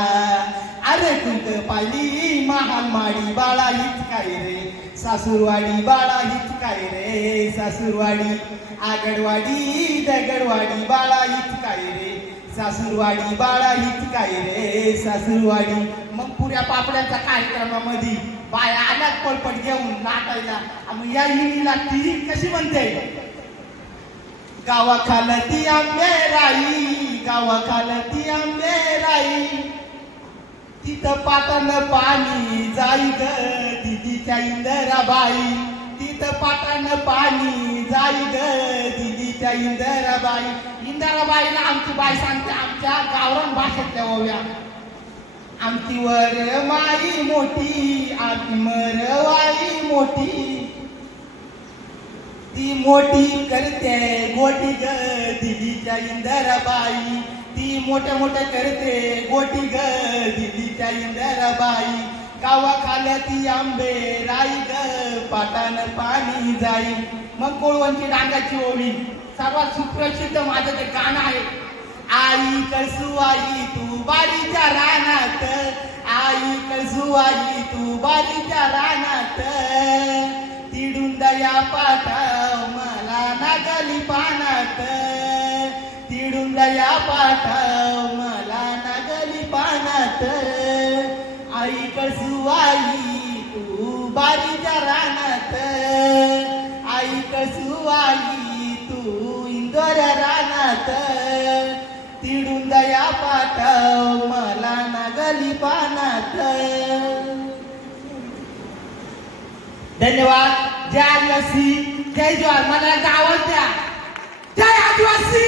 अरे कुंक पाहिली महालमाडी बाळा हीच काय रे, सासूरवाडी बाळा हीच काय रे, सासूरवाडी. आगडवाडी दगडवाडी बाळा हीच काय रे, सासूरवाडी बाळा हीच काय रे, सासूरवाडी. मग पुऱ्या पापड्यांच्या कार्यक्रमामध्ये बाया आल्यात पळपट घेऊन नाचायला. मग या हिरीला ती कशी म्हणते? गावाखालती आंबे राई, गावाखालती आंबे राई, तिथं पाटण पाणी जाई ग दिदीच्या इंदराबाई, तिथं पाटण पाणी जाई ग दिदीच्या इंदराबाई. इंदराबाईला आमची बाई सांगते आमच्या गावरान भाषेतल्या ओव्या. आमची वर माई मोठी, आमची मरवाई मोठी, ती मोठी करते गोटी ग दिदीच्या इंदराबाई, ती मोठ्या मोठ्या करते गोटी ग दिदीच्या इंदराबाई. कावा खाल्याती आंबे राई ग पाटान पाणी जाई. मग कोळवणची डांगाची ओळी सर्वात सुप्रसिद्ध माझं ते गाणं आहे. आई कळसुआई तू बारीच्या रानात, आई कळसुआई तू बारीच्या रानात, तिडून दया पाठाव मला नागली पानात, तिडून दया पाठाव मला नागली पानात. आई कळसुआई तू बारीच्या रानात, आई कळसुआई तू इंदोऱ्या रानात, तिडून दया पाठव मला नागली पानात. धन्यवाद. जय आदिवासी, जय जवान. मला आवाज द्या. जय आदिवासी,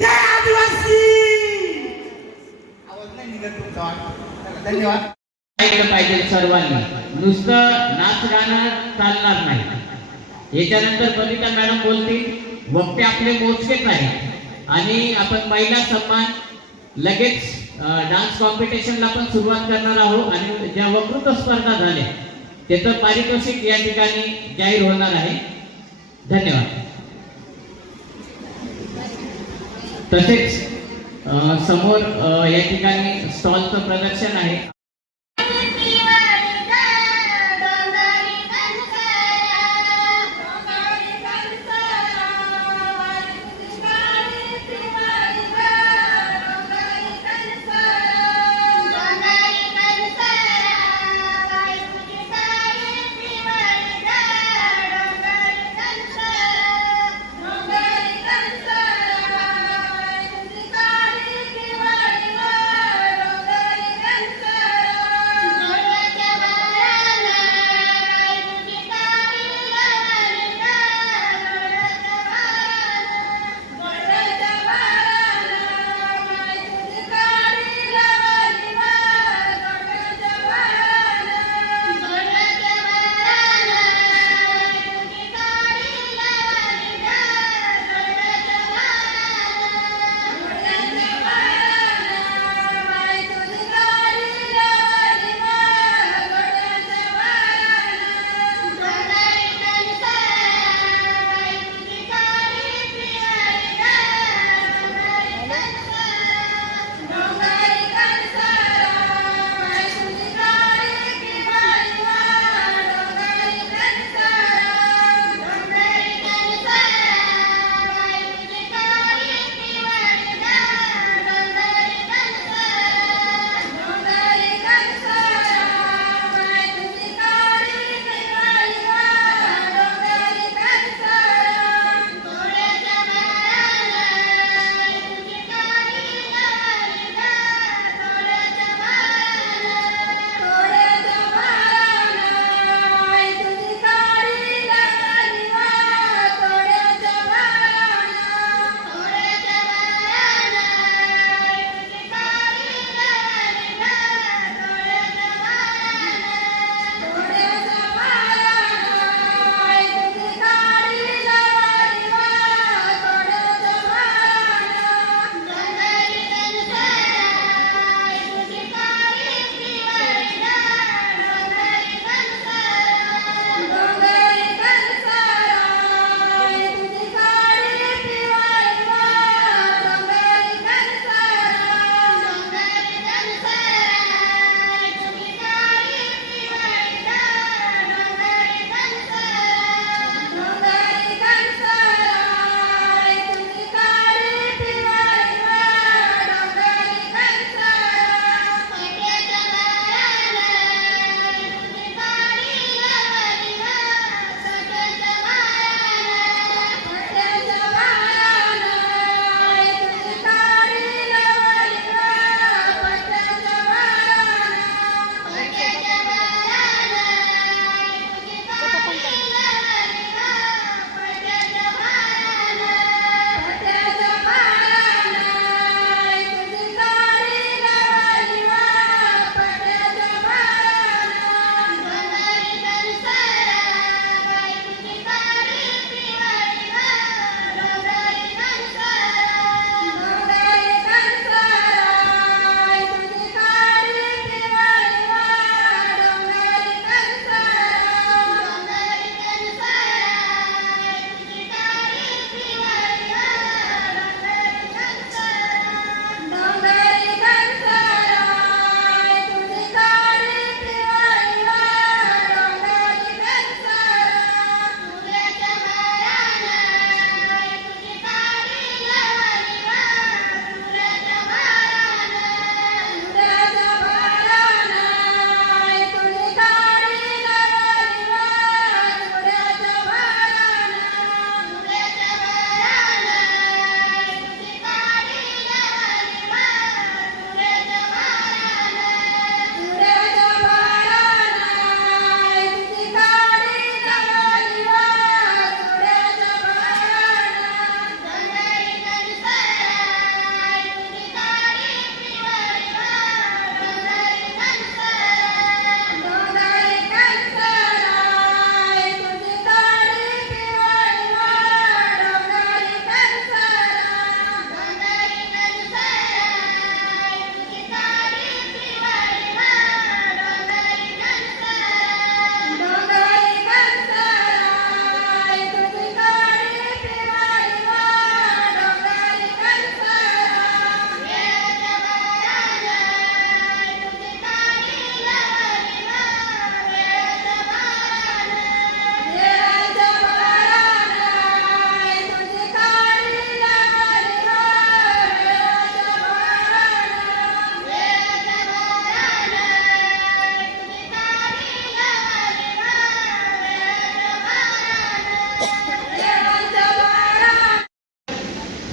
जय आदिवासी. आवाज नाही निघत तुमचा. धन्यवाद. ऐकलं पाहिजे सर्वांनी. नुसतं नाच गाणं चालणार नाही. याच्यानंतर कविता मॅडम बोलतील. वक्ते आपले मोजकेच आहेत आणि आपण महिला सन्मान लगेच डान्स कॉम्पिटिशनला पण सुरुवात करणार आहोत आणि ज्या वक्तृत्व स्पर्धा झाल्या त्याचं पारितोषिक या ठिकाणी जाहीर होणार आहे. धन्यवाद. तसेच समोर या ठिकाणी स्टॉलचं प्रदर्शन आहे. Thank you.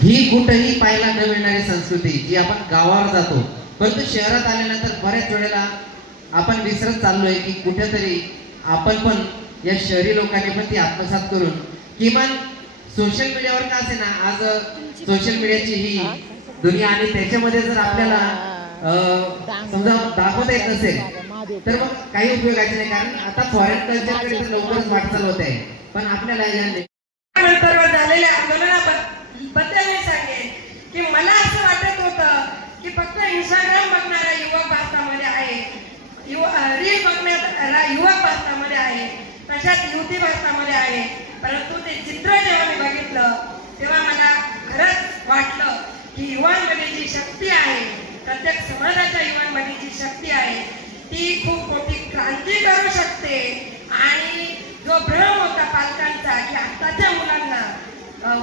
ही कुठेही पाहायला न मिळणारी संस्कृती जी आपण गावावर जातो, परंतु शहरात आल्यानंतर बऱ्याच वेळेला आपण विसरत चाललोय की कुठेतरी आपण पण या शहरी लोकांनी पण ती आत्मसात करून किमान सोशल मीडियावर का असे ना, आज सोशल मीडियाची ही दुनिया आणि त्याच्यामध्ये जर आपल्याला समजा दाखवता येत नसेल तर मग काही उपयोगाचे नाही, कारण आता फॉरेन कल्चरकडे तर लवकरच वाटचाल होत आहे. पण आपल्याला नंतर झालेल्या आंदोलनाबद्दल मी सांगेन की मला असं वाटत होतं की फक्त इंस्टाग्राम बघणारा युवक भारतामध्ये आहे, रील बघणारा युवक भारतामध्ये आहे, तशाच युवती भारतामध्ये आहे. परंतु ते चित्र जेव्हा मी बघितलं तेव्हा मला खरंच वाटलं की युवांमध्ये जी शक्ती आहे, प्रत्येक समाजाच्या युवांमध्ये जी शक्ती आहे ती खूप मोठी क्रांती करू शकते. आणि जो भ्रम होता पालकांचा की आताच्या मुलांना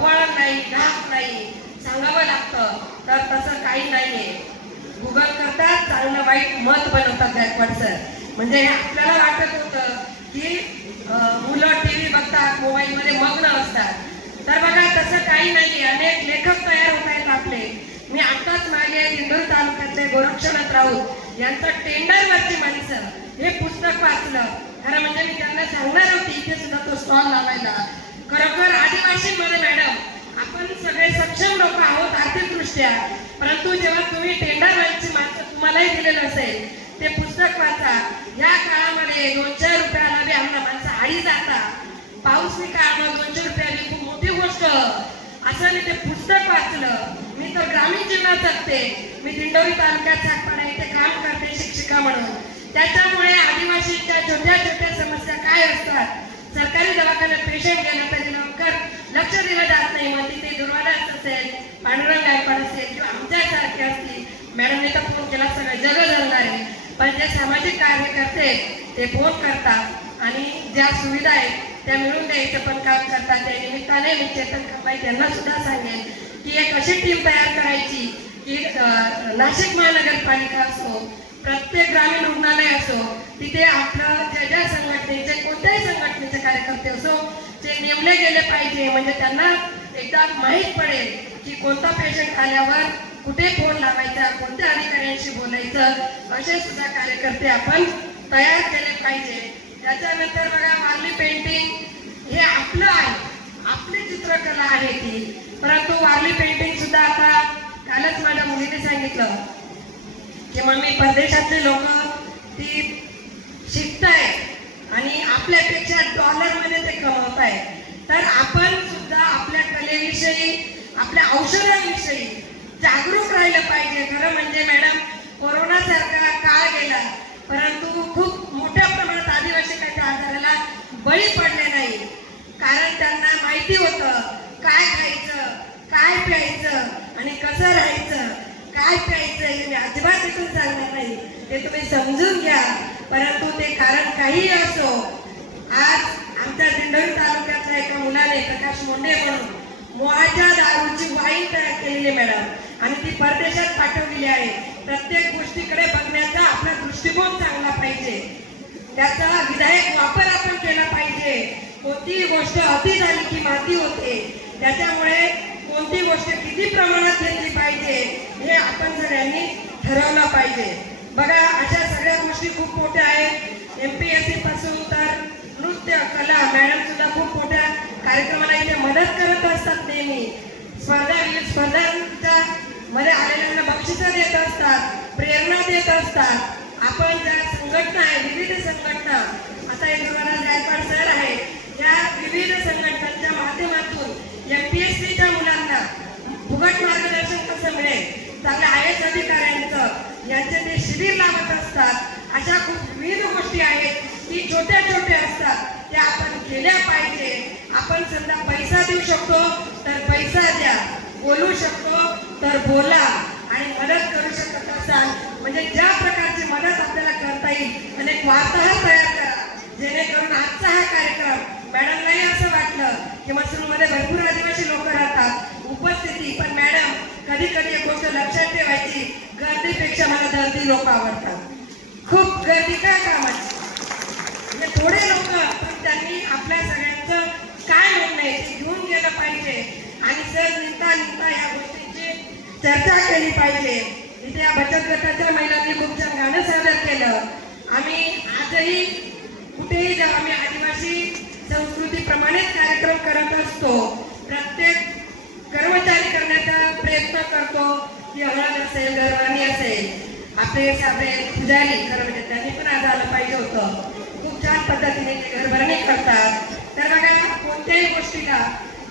वळण नाही, धाक नाही, सांगावं लागतं, तर तसं काही नाहीये. गुगल करतात, चांगलं वाईट मत बनवतात गायकवाड सर. म्हणजे आपल्याला वाटत होतं की मुलं टीव्ही बघतात, मोबाईलमध्ये मग्न असतात, तर बघा तसं काही नाही. अनेक लेखक तयार होत आहेत आपले. मी आताच मागे इंदूर तालुक्यातले गोरक्षनाथ राऊत यांचं टेंडरवरची माणसं हे पुस्तक वाचलं. खरं म्हणजे मी त्यांना सांगणार होती इथे सुद्धा तो स्टॉल लावायला. खरोखर आदिवासींमध्ये मॅडम आपण सगळे सक्षम लोक आहोत आर्थिकदृष्ट्या, परंतु जेव्हा तुम्ही टेंडरवरची माणसं तुम्हालाही दिलेलं असेल ते पुस्तक वाचा. या काळामध्ये 200 रुपयाला बी आम्हाला माणसं आळी जातात. पाऊस नाही काळ 200 रुपयाची खूप मोठी गोष्ट असं मी ते पुस्तक वाचलं. मी तर ग्रामीण जीवनात जगते. मी दिंडोरी तालुक्यात सातपाडा इथे काम करते शिक्षिका म्हणून. त्याच्यामुळे आदिवासींच्या छोट्या छोट्या समस्या काय असतात, सरकारी दवाखान्यात पेशंट गेला तरी लवकर लक्ष दिलं जात नाही. मग तिथे दुर्वादास असेल, पांडुरंग गायकवाड असेल किंवा आमच्यासारखे असतील, मॅडमने तर फोन केला सगळं जग धरणार आहे, पण जे सामाजिक कार्यकर्ते ते फोन करतात आणि ज्या सुविधा आहेत त्या मिळून द्यायचं पण काम करतात. त्या निमित्ताने मी चेतन खंबाई त्यांना सुद्धा सांगेन की एक अशी टीम तयार करायची की नाशिक महानगरपालिका असो, प्रत्येक ग्रामीण रुग्णालय असो, तिथे आपलं ज्या ज्या संघटनेचे कोणत्याही संघटनेचे कार्यकर्ते असो ते नेमले गेले पाहिजे. म्हणजे त्यांना एकदा माहीत पडेल की कोणता पेशंट आल्यावर कुठे फोन लावायचा, कोणत्या अधिकाऱ्यांशी बोलायचं, असे सुद्धा कार्यकर्ते आपण तयार केले पाहिजे. त्याच्यानंतर बघा वारली पेंटिंग हे आपलं आहे, आपली चित्रकला आहे ती. परंतु वारली पेंटिंग सुद्धा आता कालच माझ्या मुलीने सांगितलं की मम्मी परदेशातले लोक ती शिकतायत आणि आपल्यापेक्षा डॉलरमध्ये ते कमवतायत. तर आपण सुद्धा आपल्या कलेविषयी, आपल्या औषधांविषयी जागरूक राहिलं पाहिजे. खरं म्हणजे मॅडम कोरोनासारखा काळ गेला, परंतु खूप मोठ्या प्रमाणात आदिवासी त्याच्या आजाराला बळी पडले नाही. कारण त्यांना माहिती होतं काय खायचं, काय प्यायचं आणि कसं राहायचं. काय प्यायचं हे मी अजिबात इथून सांगणार नाही, ते तुम्ही समजून घ्या. परंतु ते कारण काही असो, आज आमच्या दिंडोरी तालुक्यातल्या एका मुलाने प्रकाश मुंडे म्हणून मोहाच्या दारूची वाईन तयार केलेली मॅडम आणि ती परदेशात पाठवलेली आहे. प्रत्येक गोष्टीकडे बघण्याचा आपला दृष्टिकोन चांगला पाहिजे, त्याचा विधायक वापर आपण केला पाहिजे. कोणतीही गोष्ट अति झाली की माती होते, त्याच्यामुळे कोणती गोष्ट किती प्रमाणात घेतली पाहिजे हे आपण सगळ्यांनी ठरवलं पाहिजे. बघा अशा सगळ्या गोष्टी खूप मोठ्या आहेत. MPSC पासून तर नृत्य कला मॅडम सुद्धा खूप मोठ्या कार्यक्रमाला इथे मदत करत असतात. नेहमी स्पर्धांच्या मध्ये आलेल्यांना बक्षिसं देत असतात, प्रेरणा देत असतात. आपण ज्या संघटना आहे, विविध संघटना, आता एक दुर्वादास गायकवाड सर आहे, या विविध संघटनांच्या माध्यमातून MPSCच्या मुलांना फुकट मार्गदर्शन कसं मिळेल, चांगल्या IAS अधिकाऱ्यांचं यांचे ते शिबिर लावत असतात. अशा खूप विविध गोष्टी आहेत की छोट्या छोट्या असतात, त्या आपण केल्या पाहिजे. आपण समजा पैसा देऊ शकतो तर पैसा द्या, बोलू शकतो तर बोला आणि मदत करू शकत असाल म्हणजे ज्या प्रकारची मदत आपल्याला करता येईल अनेक वार्ताहर तयार करा, जेणेकरून आजचा हा कार्यक्रम मॅडमलाही असं वाटलं की मसरूळमध्ये भरपूर आदिवासी लोक राहतात, उपस्थिती. पण मॅडम कधी कधी एक गोष्ट लक्षात ठेवायची, गर्दीपेक्षा मला दर्दी लोक आवडतात. खूप गर्दी काय कामाची, म्हणजे थोडे लोक पण त्यांनी आपल्या सगळ्यांचं काय म्हणणं आहे ते घेऊन गेलं पाहिजे आणि सर निघता निघता या चर्चा केली पाहिजे. इथे या बचत गटाच्या महिलांनी खूप छान गाणं सादर केलं. आम्ही आजही कुठेही जेव्हा आम्ही आदिवासी संस्कृतीप्रमाणेच कार्यक्रम करत असतो. प्रत्येक कर्मचारी करण्याचा प्रयत्न करतो की हळद असेल, गरवाणी असेल, आपले साबळे पुजारी खरं त्यांनी पण आज आलं पाहिजे होतं. खूप छान पद्धतीने ते घरभरणी करतात. तर बघा, कोणत्याही गोष्टीला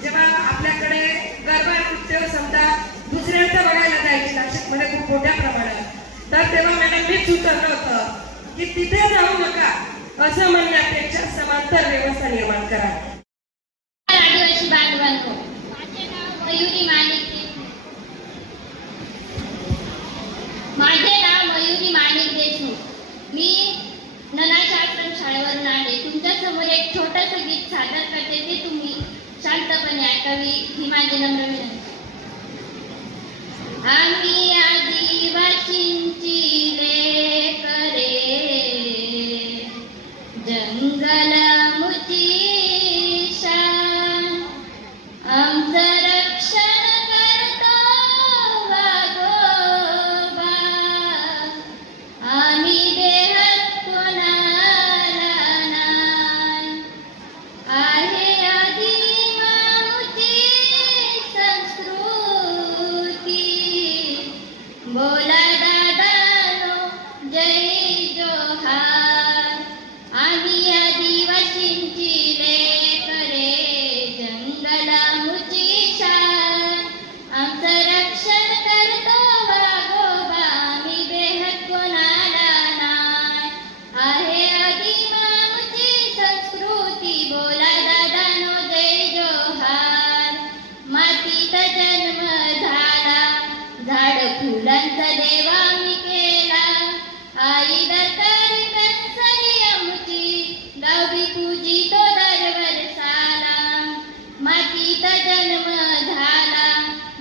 जेव्हा आपल्याकडे गरबा नृत्य समजा दुसऱ्यांचं बघायला जायची नाशिकमध्ये खूप मोठ्या प्रमाणात, तर तेव्हा मॅडम मी सुचवलं होतं की तिथे जाऊ नका, असं म्हणण्यापेक्षा समांतर व्यवस्था निर्माण करा. आदिवासी बांधवांनो, माझे नाव मयुरी माणिक देशमुख. माझे नाव मयुरी माणिक देशमुख. मी ननाश आश्रम शाळेवरून आले. तुमच्या समोर एक छोटंसं गीत सादर करते, ते तुम्ही शांतपणे ऐकावी ही माझी नम्र विनंती. आम्ही आदिवासींची लेकरे, जंगल मुची शान, आमचं रक्षण करतो वाघोबा, आम्ही देहात कोणाला नाही. आहे आदिमाऊची संस्कृती, बोला दादानो जय जोहार. आम्ही आदिवासींची लेकरे, जंगलामुची शान, आमचं रक्षण करतो वाघोबा, आम्ही बेहद कोणाला नाही. आहे आदिमाऊची संस्कृती, बोला दादानो जय जोहार. मातीत जन्म झाला, झाड फुलांचा देवा मी केला, आई दत्तारी कंसरी आमची, गावी पूजी तो दरवर्षाला. मातीत जन्म झाला,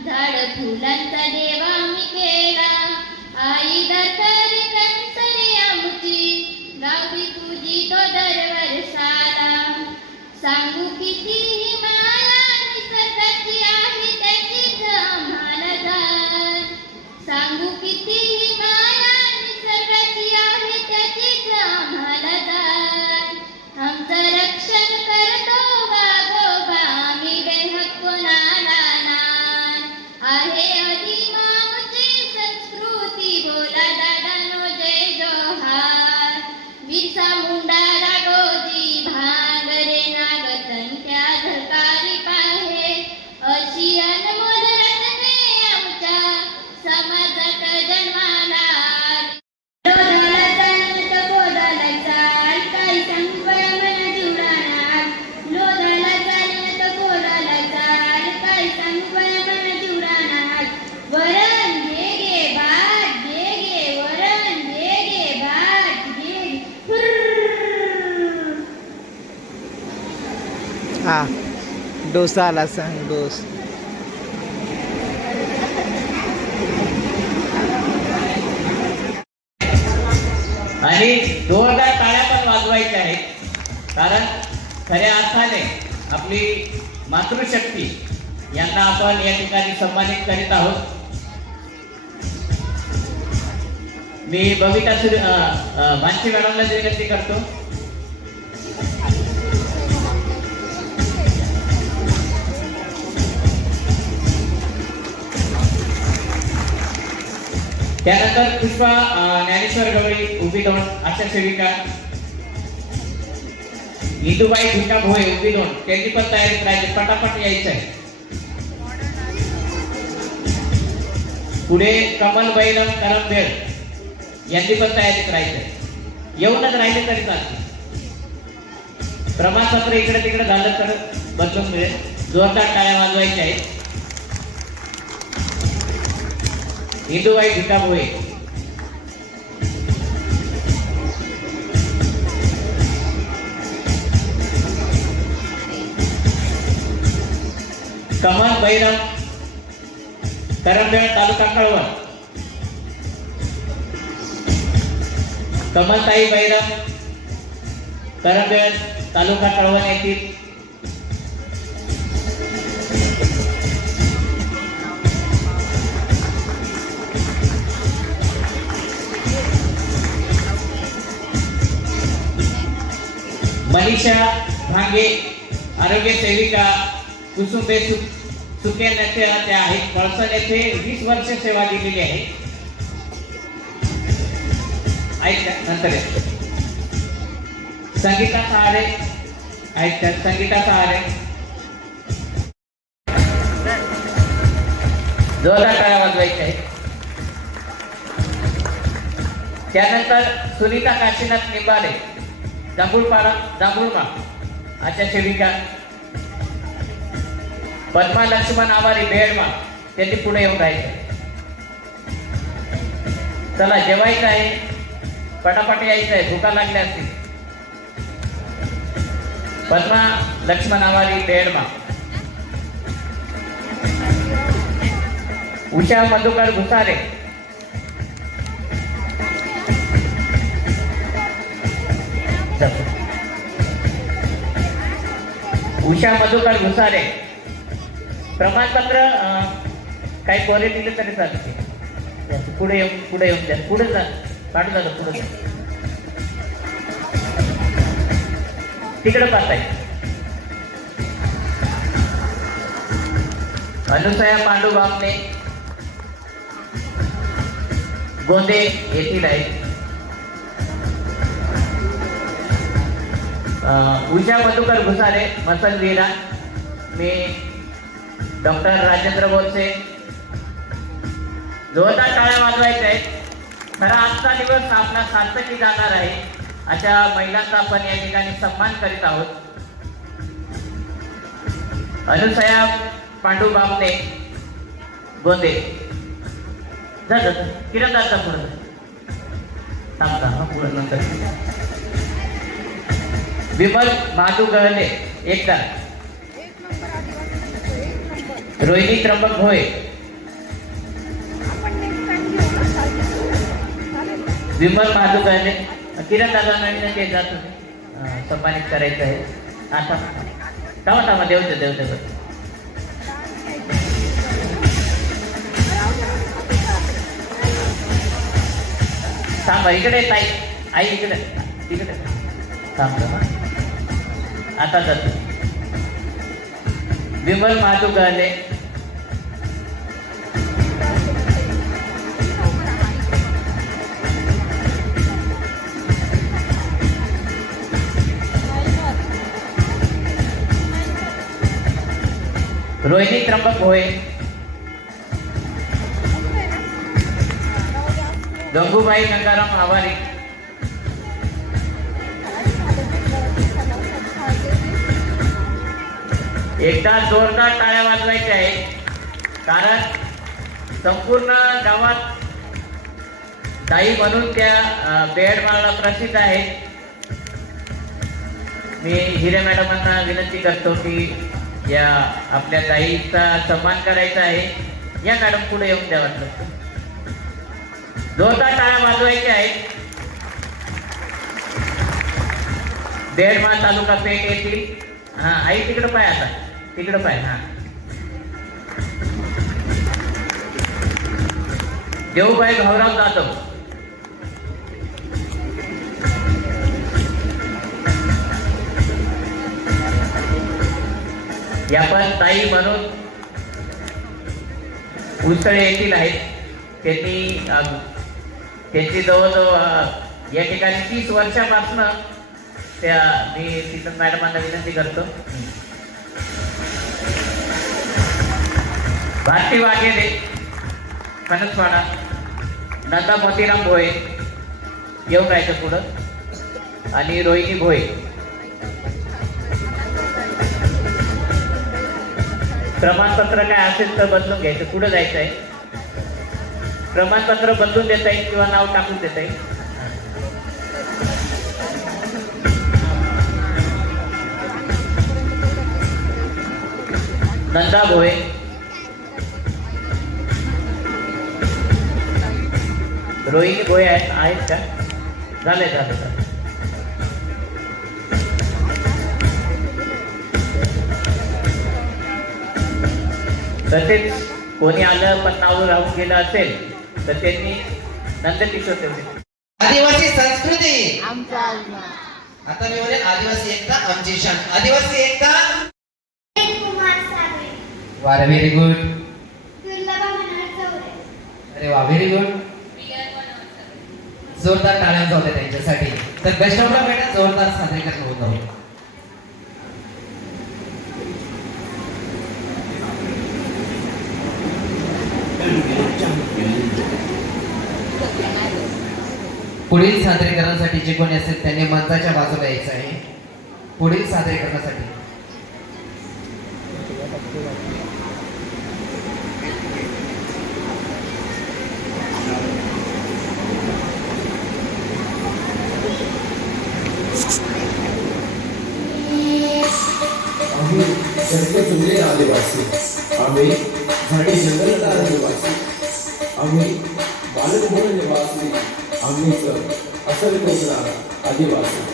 झाड फुलांचा देवा मी केला, आई दत्तारी कंसरी आमची, गावी पूजी तो दरवर्षाला. सांगू कितीही माया निसर्गाची आहे त्याचीच आम्हाला जाण, सांगू कितीही माया निसर्गाची आहे त्याचीच आम्हाला जाण. आमचं रक्षण करतो वाघोबा, आम्ही बेहद कोणाला नाही. आहे आदिमाऊची संस्कृती, बोला दादानो जय जोहार. बिरसा मुंडा राघोजी भांगरे, नागतंत्या धकारी पाहे, अशी अनमोल रत्ने आमच्या समाजात जन्माला आली. लोधाला चालत कोदाला चाल, काही संपळ मन जुळाणार. लोधाला चालत कोदाला चाल, काही संपळ मन जुळाणार. वरण घे गे भात, घे गे वरण, घे गे भात, घे हुर्र. हा डोसा आला, सांग डोस. आणि जोरदार टाळ्या पण वाजवायच्या आहेत, कारण खऱ्या अर्थाने आपली मातृशक्ती यांना आपण या ठिकाणी सन्मानित करीत आहोत. मी बबिता मानसी मॅडमला विनंती करतो. त्यानंतर पुष्पा ज्ञानेश्वर गवळी उभी दोन आशा सेविका, इंदुबाई भिका भोये उभी दोन, त्यांनी पण तयारीत राहायचे, पटापट यायचं आहे. पुढे कमल बैरम करमबेळ यांनी पण तयारीत राहायचंय, येऊनच राहिले तरी चालते. प्रमाणपत्र इकडे तिकडे झालं तर बदलून मिळेल. जोरदार टाळ्या वाजवायच्या आहेत. इंदुबाई भिका भोये, कमल बैरम करमबेळ तालुका कळवण, कमलताई बैरम करमबेळ तालुका कळवण येथील मनीषा भांगे आरोग्य सेविका कुसुंबे सुकेन्याचे त्या आहेत. पळसण येथे 20 वर्ष सेवा दिलेली आहे. ऐका नंतर संगीता सहारे ऐका संगीता सहारे जोरदार टाळ्या वाजवायच्या आहेत. त्यानंतर सुनीता काशीनाथ निंबारे जांभूळमा आच्या सेविका. पद्मा लक्ष्मण आवारी बेडमा त्यांनी पुढे येऊन राहायचं. चला जेवायचं आहे, पटापट यायचं आहे, भूका लागल्या असतील. पद्मा लक्ष्मण आवारी बेडमा. उषा मधुकर घुसारे उषा मधुकर घुसारे. प्रमाणपत्र काही कोरे दिले तरी चालते. पुढे येऊन द्या. पुढे जा, पाठ झालं पुढे जा. तिकडे पाहताय. अनुसया पांडू बापने गोंदे येथील आहेत. उषा मधुकर घुसारे मसलवीरा. मी डॉक्टर राजेंद्र बोरसे. जोरदार टाळ्या वाजवायच्या आहेत. खरा आजचा दिवस आपला सार्थकी जाणार आहे. अशा महिलांचा आपण या ठिकाणी सन्मान करीत आहोत. अनुसया पांडू बापने गोंदे. जा किरण दादा पुढे थांबता पुढे नंतर. विमल माधू गहले एकदा. रोहिणी त्र्यंबक भोये. विमल माधू गहले. किरण दादा नवीन ते जात होते, सन्मानित करायचं आहे. आता थांबा देवते थांबा. इकडे ताई आई इकडे तिकडे थांबा. आता जातो. विमल माधू गहले. रोहिणी त्र्यंबक भोये. गंगूबाई गंगाराम आवारी. एकदा जोरदार टाळ्या वाजवायच्या आहेत. कारण संपूर्ण गावात ताई म्हणून त्या बेडमाळला प्रसिद्ध आहेत. मी हिरे मॅडमांना विनंती करतो की या आपल्या ताईचा सन्मान करायचा आहे. या मॅडम पुढे येऊन द्या. वाटलं जोरदार टाळ्या वाजवायच्या आहेत. बेडमाळ तालुका पेठ येथील. हा आई तिकडं पाय. आता तिकडं पाय. हा देऊबाई भाऊराव जाधव. या पण ताई म्हणून उसळे येथील आहेत. त्यांची जवळजवळ या ठिकाणी 30 वर्षापासून त्या मी तिथं मॅडमांना विनंती करतो. भारती वाघेरे फणसवाडा. नंदा मोतीराम भोये येऊन राहायचं पुढं. आणि रोहिणी भोये. प्रमाणपत्र काय असेल तर बदलून घ्यायचं. पुढे जायचं आहे. प्रमाणपत्र बदलून देता येईल किंवा नाव टाकून देता येईल. नंदा भोये. रोहिणी भोये आहेत का? झालंय. तसेच कोणी आलं पण नाव राहून गेलं असेल तर त्यांनी नंदकिशोर ठेवले. आदिवासी संस्कृती आता मी म्हणेन आदिवासी एकता आमची शान. आदिवासी एकता. कुमार साबळे, वार व्हेरी गुड. दुर्लभा मनोहर चौरे, अरे वा व्हेरी गुड. जोरदार टाळ्या होत्या त्यांच्यासाठी. तर बेस्ट ऑफ लक बेटा, जोरदार सादरीकरण होत आहे. पुढील सादरीकरणासाठी जे कोणी असेल त्यांनी मंचाच्या बाजूला यायचं आहे. पुढील सादरीकरणासाठी आम्ही सर्व आदिवासी, आम्ही झाडी जंगल आदिवासी, आम्ही बालभवन निवासी, आम्हीच असल कोकणा आदिवासी.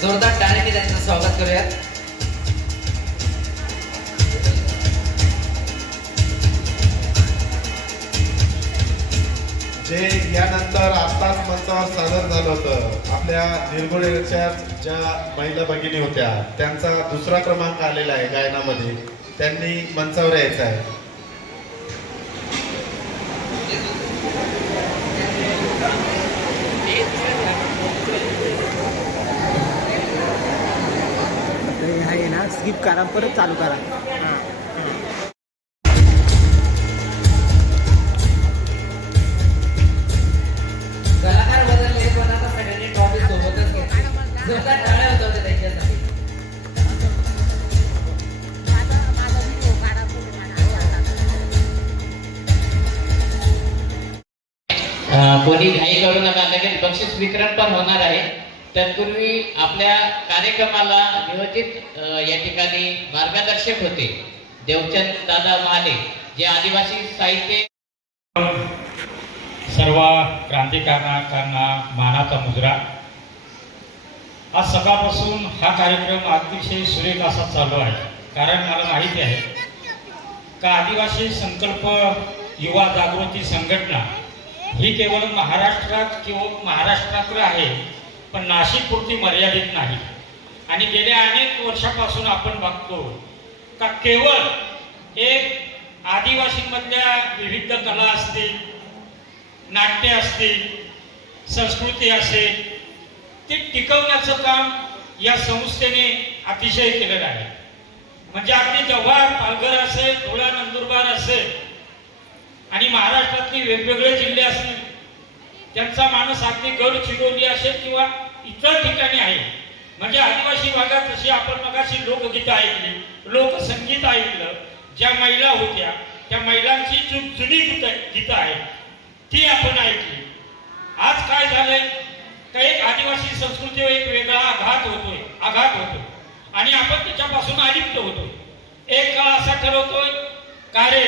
जोरदार टाळ्यांनी त्यांचं स्वागत करूयात. जे यानंतर आत्ताच मंचावर सादर झालं होतं, आपल्या निरगुडेच्या ज्या महिला भगिनी होत्या त्यांचा दुसरा क्रमांक आलेला आहे गायनामध्ये. त्यांनी मंचावर यायचं आहे. आहे ना, स्किप करा परत चालू करा. कलाकार बदलले पण आता सगळ्यांनी ट्रॉफी सोबतच घेतली. जोरदार टाळ्या होत होत्या त्यांच्यासाठी. कोणी घाई करू नका, लगेच बक्षीस वितरण पण होणार आहे. तत्पूर्वी आपल्या कार्यक्रमाला नियोजित या ठिकाणी मार्गदर्शक होते देवचंद दादा महाले, जे आदिवासी साहित्य. सर्व क्रांतिकारकांना मानाचा मुजरा. आज सकाळपासून हा कार्यक्रम अतिशय सुरेख असा चालू आहे. कारण मला माहिती आहे का आदिवासी संकल्प युवा जागृती संघटना ही केवळ महाराष्ट्रात किंवा महाराष्ट्राकडे आहे, पण नाशिकपुरती मर्यादित नाही. आणि गेल्या अनेक वर्षापासून आपण बघतो का केवळ एक आदिवासीमधल्या विविध कला असतील, नाट्य असतील, संस्कृती असेल, ते टिकवण्याचं काम या संस्थेने अतिशय केलेलं आहे. म्हणजे अगदी जव्हार, पालघर असेल, धुळा, नंदुरबार असेल आणि महाराष्ट्रातले वेगवेगळे जिल्हे असतील, त्यांचा माणूस अगदी गडचिरोली असेल किंवा इतर ठिकाणी आहे. म्हणजे आदिवासी भागात जशी आपण मगाशी लोकगीतं ऐकली, लोकसंगीत ऐकलं, ज्या महिला होत्या त्या महिलांची जुनी गीतं आहेत ती आपण ऐकली. आज काय झालंय का एक आदिवासी संस्कृतीवर एक वेगळा आघात होतोय आणि आपण त्याच्यापासून अलिप्त होतो. एक काळ असा ठरवतोय का रे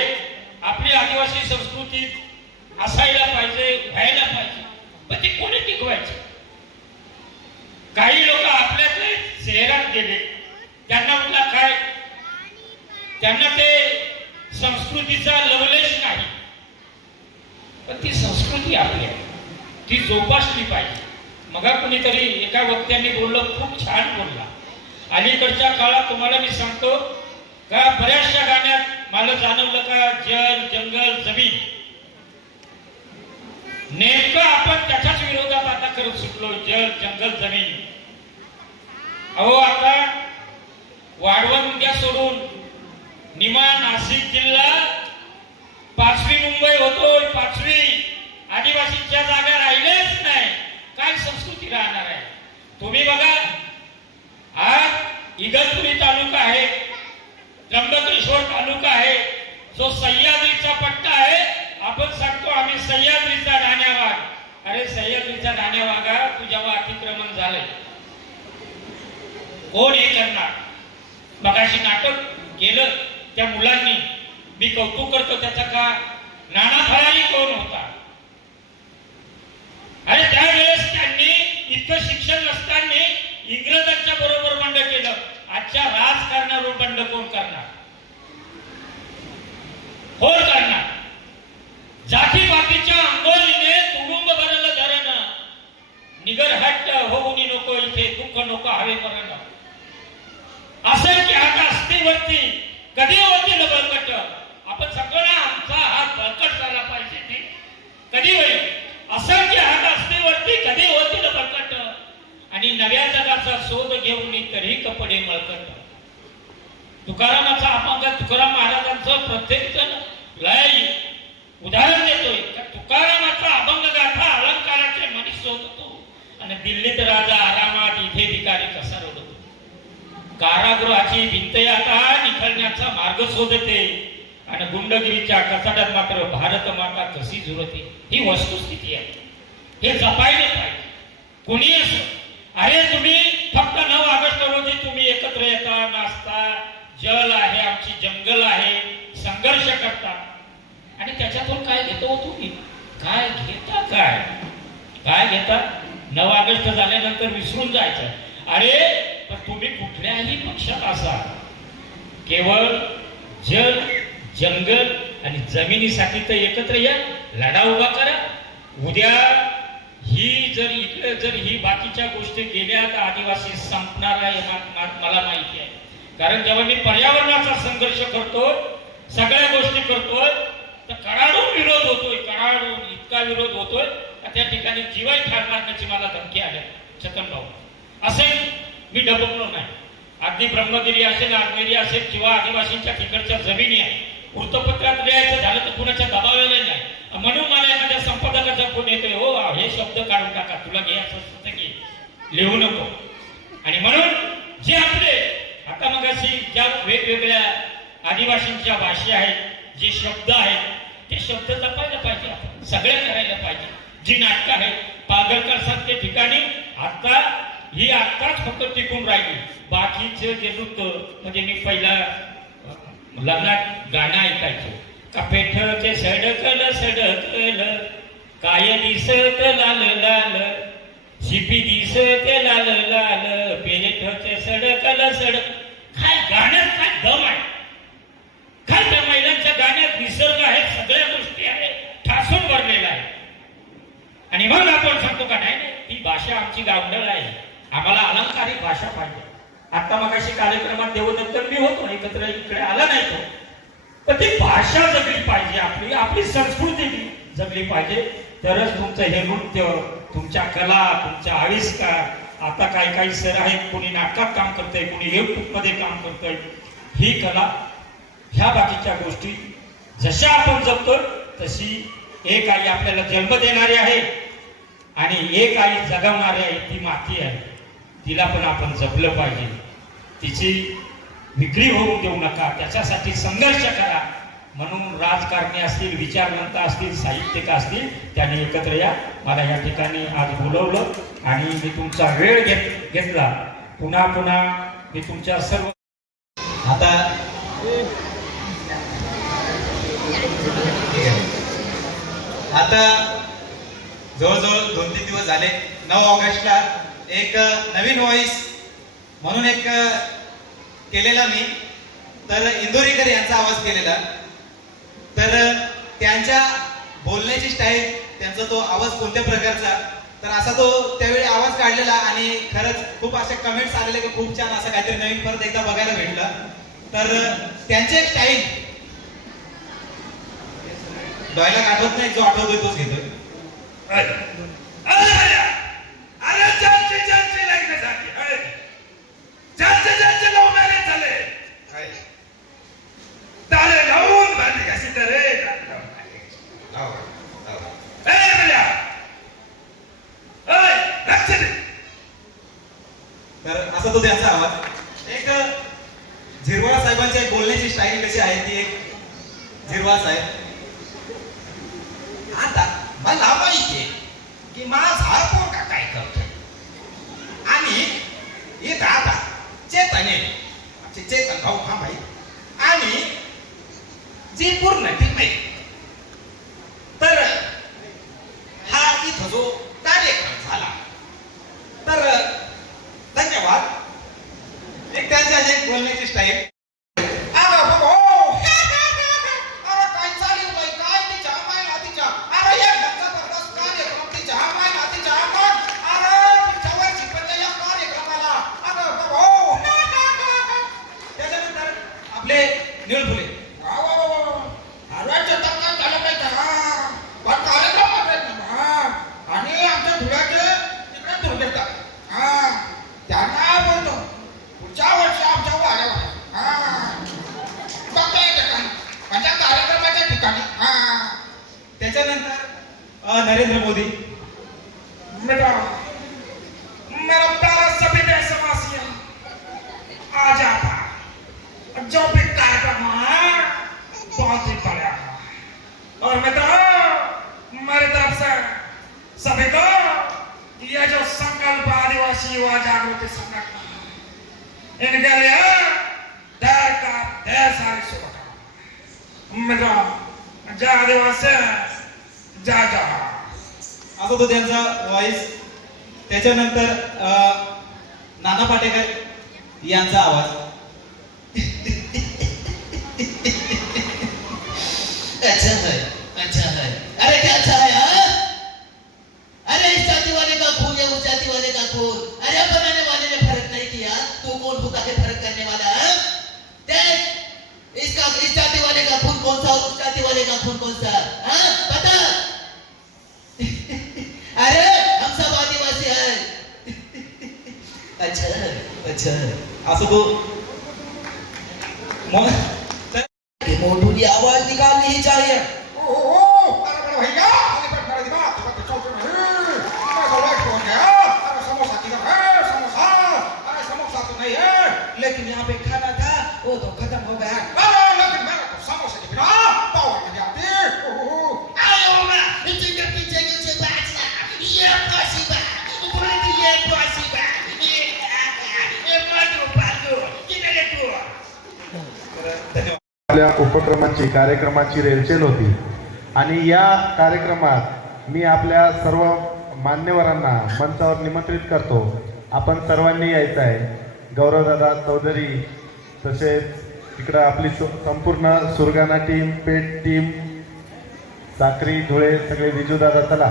आपली आदिवासी संस्कृती असायला पाहिजे, व्हायला पाहिजे, पण ती कोणी टिकवायची? काही लोक आपल्यातले शहरात गेले, त्यांना म्हटलं काय, त्यांना ते संस्कृतीचा लवलेश नाही, पण ती संस्कृती आपली आहे, ती जोपासली पाहिजे. मग कुणीतरी एका वक्त्यांनी बोललं, खूप छान बोलला. अलीकडच्या काळात तुम्हाला मी सांगतो का बऱ्याचशा गाण्यात मला जाणवलं का जल जंगल जमीन, नेमकं आपण त्याच्याच विरोधात आता करत सुटलो. जल जंगल जमीन, अहो आता वाढवण उद्या सोडून निमा नाशिक जिल्हा 5वी मुंबई होतोय, 5वी. आदिवासींच्या जागा राहिलेच नाही, काय संस्कृती राहणार आहे? तुम्ही बघा, आज इगतपुरी तालुका आहे, त्र्यंबकेश्वर तालुका आहे, जो सह्याद्रीचा पट्टा आहे. आपण सांगतो आम्ही सह्याद्रीचा राहण्यावाग. अरे सह्याद्रीचा राहण्यावागा, तू जेव्हा अतिक्रमण झालंय, कोण हे करणार? मगाशी नाटक केलं त्या मुलांनी, मी कौतुक करतो त्याचा. का नाना फरारी कोण होता? अरे त्यावेळेस त्यांनी इतकं शिक्षण नसताना इंग्रजांच्या बरोबर बंड केलं. आजच्या राजकारणावर बंड कोण करणार? कोण करणार? जातीपातीच्या आंदोलने तुडुंब भरलं धरण, निगर हट्ट होऊनी नको इथे, दुःख नको हवे मरण. असंख्य हात असतेवरती कधी होतील बळकट. आपण सगळं आमचा हात बळकट झाला पाहिजे, ते कधी होईल? असंख्य हात असतेवरती कधी होतील बळकट. आणि नव्या जगाचा शोध घेऊन तरी कपडे मळकट. तुकारामाचा अभंग, तुकाराम महाराजांचं प्रत्येक जण लय उदाहरण देतोय. तुकारामाचा अभंग गाथा अलंकाराचे मनीष होतो, आणि दिल्लीत राजा आरामात, इथे भिकारी कसा रडतो. कारागृहाची भिंत आता निखळण्याचा मार्ग शोधते, आणि गुंडगिरीच्या कचाट्यात मात्र भारत माता कशी झुरते. ही वस्तुस्थिती आहे, हे जपायले पाहिजे कोणी असो. अरे तुम्ही फक्त 9 ऑगस्ट रोजी तुम्ही एकत्र येता, नाचता, जल आहे आमची, जंगल आहे, संघर्ष करता, आणि त्याच्यातून काय घेतो तुम्ही? काय घेता? काय घेता? 9 ऑगस्ट झाल्यानंतर विसरून जायचं. अरे पण तुम्ही कुठल्याही पक्षात असा, केवळ जल जंगल आणि जमिनीसाठी तर एकत्र या, लढा उभा करा. उद्या ही जर इकडे जर ही बाकीच्या गोष्टी गेल्या तर आदिवासी संपणार आहे, मला माहिती आहे. कारण जेव्हा मी पर्यावरणाचा संघर्ष करतो, सगळ्या गोष्टी करतोय, तर कडाडून विरोध होतोय, कडाडून इतका विरोध होतोय त्या ठिकाणी जीवाई ठार मारण्याची मला धमकी आल्या. छतन भाऊ, असे मी डबकलो नाही. अगदी ब्रह्मगिरी असेल, आजमेरी असेल, किंवा आदिवासींच्या तिकडच्या जमिनी आहे, वृत्तपत्रात लिहायचं झालं तर कुणाच्या दबावाला नाही. म्हणून मला एखाद्या संपादकाचा फोन येतोय, हो हे शब्द काढून टाका, तुला घ्यायचं असतं की लिहू नको. आणि म्हणून जे आपले आता मग अशी ज्या वेगवेगळ्या आदिवासींच्या भाषा आहेत, जे शब्द आहेत, ते शब्द जपायला पाहिजे, आपण सगळे करायला पाहिजे. जी नाटकं आहेत, पागलकर सारख्या ठिकाणी आता ही आत्ताच फक्त टिकून राहिली. बाकीचे जे नृत्य, म्हणजे मी पहिला लग्नात गाणं ऐकायचो, कपेठचे सडकल सडकल, काय दिसत लाल लाल, शिपी दिसत लाल लाल, पेठचे सडकल सडक. काय गाण्यात काय दम आहे, काय त्या महिलांच्या गाण्यात निसर्ग आहे, सगळ्या गोष्टी आहेत, ठासून भरलेला आहे. आणि मग आपण सांगतो का नाही ती भाषा आमची गावंढळ आहे, आम्हाला अलंकारिक भाषा पाहिजे. आता मग अशी कार्यक्रमात देवदत्त मी होतो, एकत्र इकडे आला नाही तो, पण ती भाषा जगली पाहिजे, आपली आपली संस्कृती जगली पाहिजे. तरच तुमचं हे नृत्य, तुमच्या कला, तुमच्या आविष्कार. आता काही सर आहेत, कोणी नाटकात काम करतंय, कोणी युट्यूब मध्ये काम करतंय. ही कला, ह्या बाकीच्या गोष्टी जशा आपण जगतो तशी एक आई आपल्याला जन्म देणारी आहे आणि एक आई जगवणारी आहे, ती माती आहे. तिला पण आपण जपलं पाहिजे, तिची विक्री होऊ देऊ नका, त्याच्यासाठी संघर्ष करा. म्हणून राजकारणी असतील, विचारवंत असतील, साहित्यिक असतील, त्यांनी एकत्र या. मला या ठिकाणी आज बोलवलं आणि मी तुमचा वेळ घेतला. पुन्हा मी तुमच्या सर्व आता जवळजवळ 2-3 दिवस झाले. 9 ऑगस्टला एक नवीन व्हॉइस म्हणून एक केलेला मी, तर इंदोरीकर यांचा आवाज केलेला. तर त्यांच्या बोलण्याची स्टाईल, त्यांचा तो आवाज कोणत्या प्रकारचा, तर असा तो त्यावेळी आवाज काढलेला आणि खरंच खूप अशा कमेंट्स आलेले की खूप छान असं काहीतरी नवीन परत एकदा बघायला भेटलं. तर त्यांची एक स्टाईल डॉयला आठवत नाही, जो आठवतोय तोच घेतोय. तर असा तो त्यांचा आवाज. एक झिरवाळ साहेबांच्या बोलण्याची स्टाईल कशी आहे ती एक झिरवाळ साहेब. आता मला माहितीये की माझा पोरगा काय करतो आणि इथं आता चेतने आमचे चेतन भाऊ हा भाई आणि जी पूर्ण टीम आहे, तर हा इथं जो कार्यक्रम झाला तर धन्यवाद. एक त्यांच्या एक बोलण्याची स्टाईल. निळफुले आणि आमच्या धुळ्याचे तिकडे दुर्घटना त्यांना बोलतो पुढच्या वर्षी आमच्या वाड्यावर बघता ठिकाणी माझ्या कार्यक्रमाच्या ठिकाणी. त्याच्यानंतर नरेंद्र मोदी मेरा प्यारा सभी देशवासियों, आज आता जो भी कार्यक्रम है बहुत ही बढ़िया है और मित्रों मेरी तरफ से सभी को ये जो संकल्प आदिवासी युवा जागृति संगठन इनके लिए ढेर सारी शुभकामनाएं. मित्रों जय आदिवासी जय जय. असं तो त्यांचा व्हॉइस. त्याच्यानंतर नाना पाटेकर यांचा आवाज. अच्छा है, अच्छा है. अरे क्या अच्छा है हाँ? अरे इस जाति वाले का खून है उस जाति वाले का खून. अरे बनाने वाले ने फर्क नहीं किया, तू कौन भूखा के फर्क करने वाला है? देख इसका इस जाति वाले का खून कौन सा और उस जाति वाले का खून कौन सा, हाँ पता? अरे हम सब आदिवासी हैं. अच्छा है, अच्छा है. असं तो मोटूली आवाज निकालनी ही चाहिए. लेकिन यहाँ पे खाना था वो तो खत्म हो गया. लेकिन मेरा तो समोसे के बिना पावर नहीं आती. आपल्या उपक्रमाची कार्यक्रमाची रेलचेल होती आणि या कार्यक्रमात मी आपल्या सर्व मान्यवरांना मंचावर निमंत्रित करतो. आपण सर्वांनी यायचं आहे. गौरवदादा चौधरी, तसेच इकडं आपली संपूर्ण सुरगाणा टीम, पेठ टीम, साक्री, धुळे सगळे. विजूदादा चला.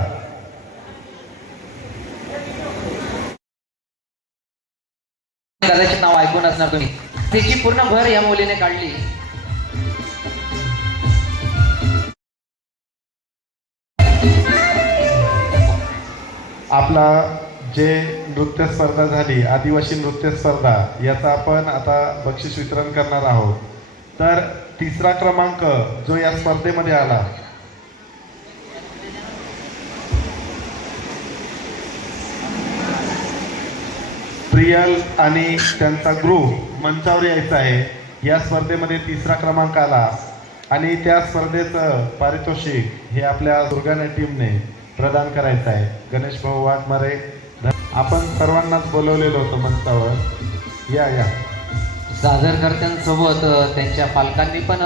दादाचे नाव ऐकून असणार तुम्ही. त्याची पूर्ण भर या मुलीने काढली. आपला जे नृत्य स्पर्धा झाली, आदिवासी नृत्य स्पर्धा, याचा आपण आता बक्षीस वितरण करणार आहोत. तर तिसरा क्रमांक जो या स्पर्धेमध्ये आला, प्रियल आणि त्यांचा ग्रुप मंचावर यायचा आहे. या स्पर्धेमध्ये तिसरा क्रमांक आला आणि त्या स्पर्धेचं पारितोषिक हे आपल्या सुरगाणा टीमने प्रदान करायचं आहे. गणेश भाऊ वाघमारे, आपण सर्वांनाच बोलवलेलं होतं मंचावर. या या. सादरकर्त्यांसोबत त्यांच्या पालकांनी पण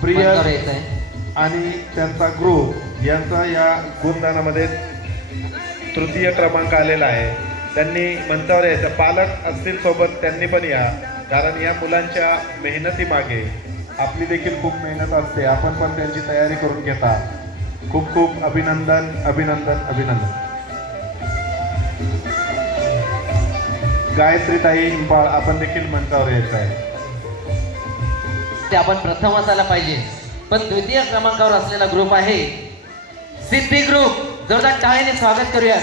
प्रियल यायचं आहे आणि त्यांचा ग्रुप यांचा या गुणदानामध्ये तृतीय क्रमांक आलेला आहे. त्यांनी मंचावर यायचं. पालक असतील सोबत त्यांनी पण या, कारण या मुलांच्या मेहनती मागे आपली देखील खूप मेहनत असते. आपण पण त्यांची तयारी करून घेता. खूप खूप अभिनंदन अभिनंदन अभिनंदन. गायत्रीताई इंबाळ, आपण देखील मंचावर यायचं आहे. ते आपण प्रथम असायला पाहिजे, पण द्वितीय क्रमांकावर असलेला ग्रुप आहे सिद्धी ग्रुप. जोरदार टाळ्याने स्वागत करूया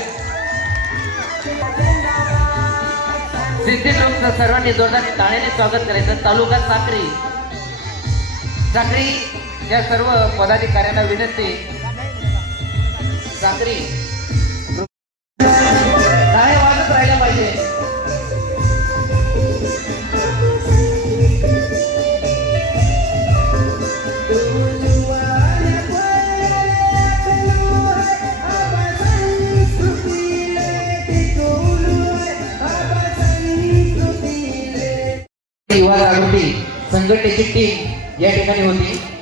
सिद्धी ग्रुपचं. सर्वांनी जोरदार टाळ्याने स्वागत करायचं. तालुका साक्री या सर्व पदाधिकाऱ्यांना विनंती, साक्री टाळ्या वाजत राहिल्या पाहिजे. युवा जागृती संघटनेची टीम या ठिकाणी होती.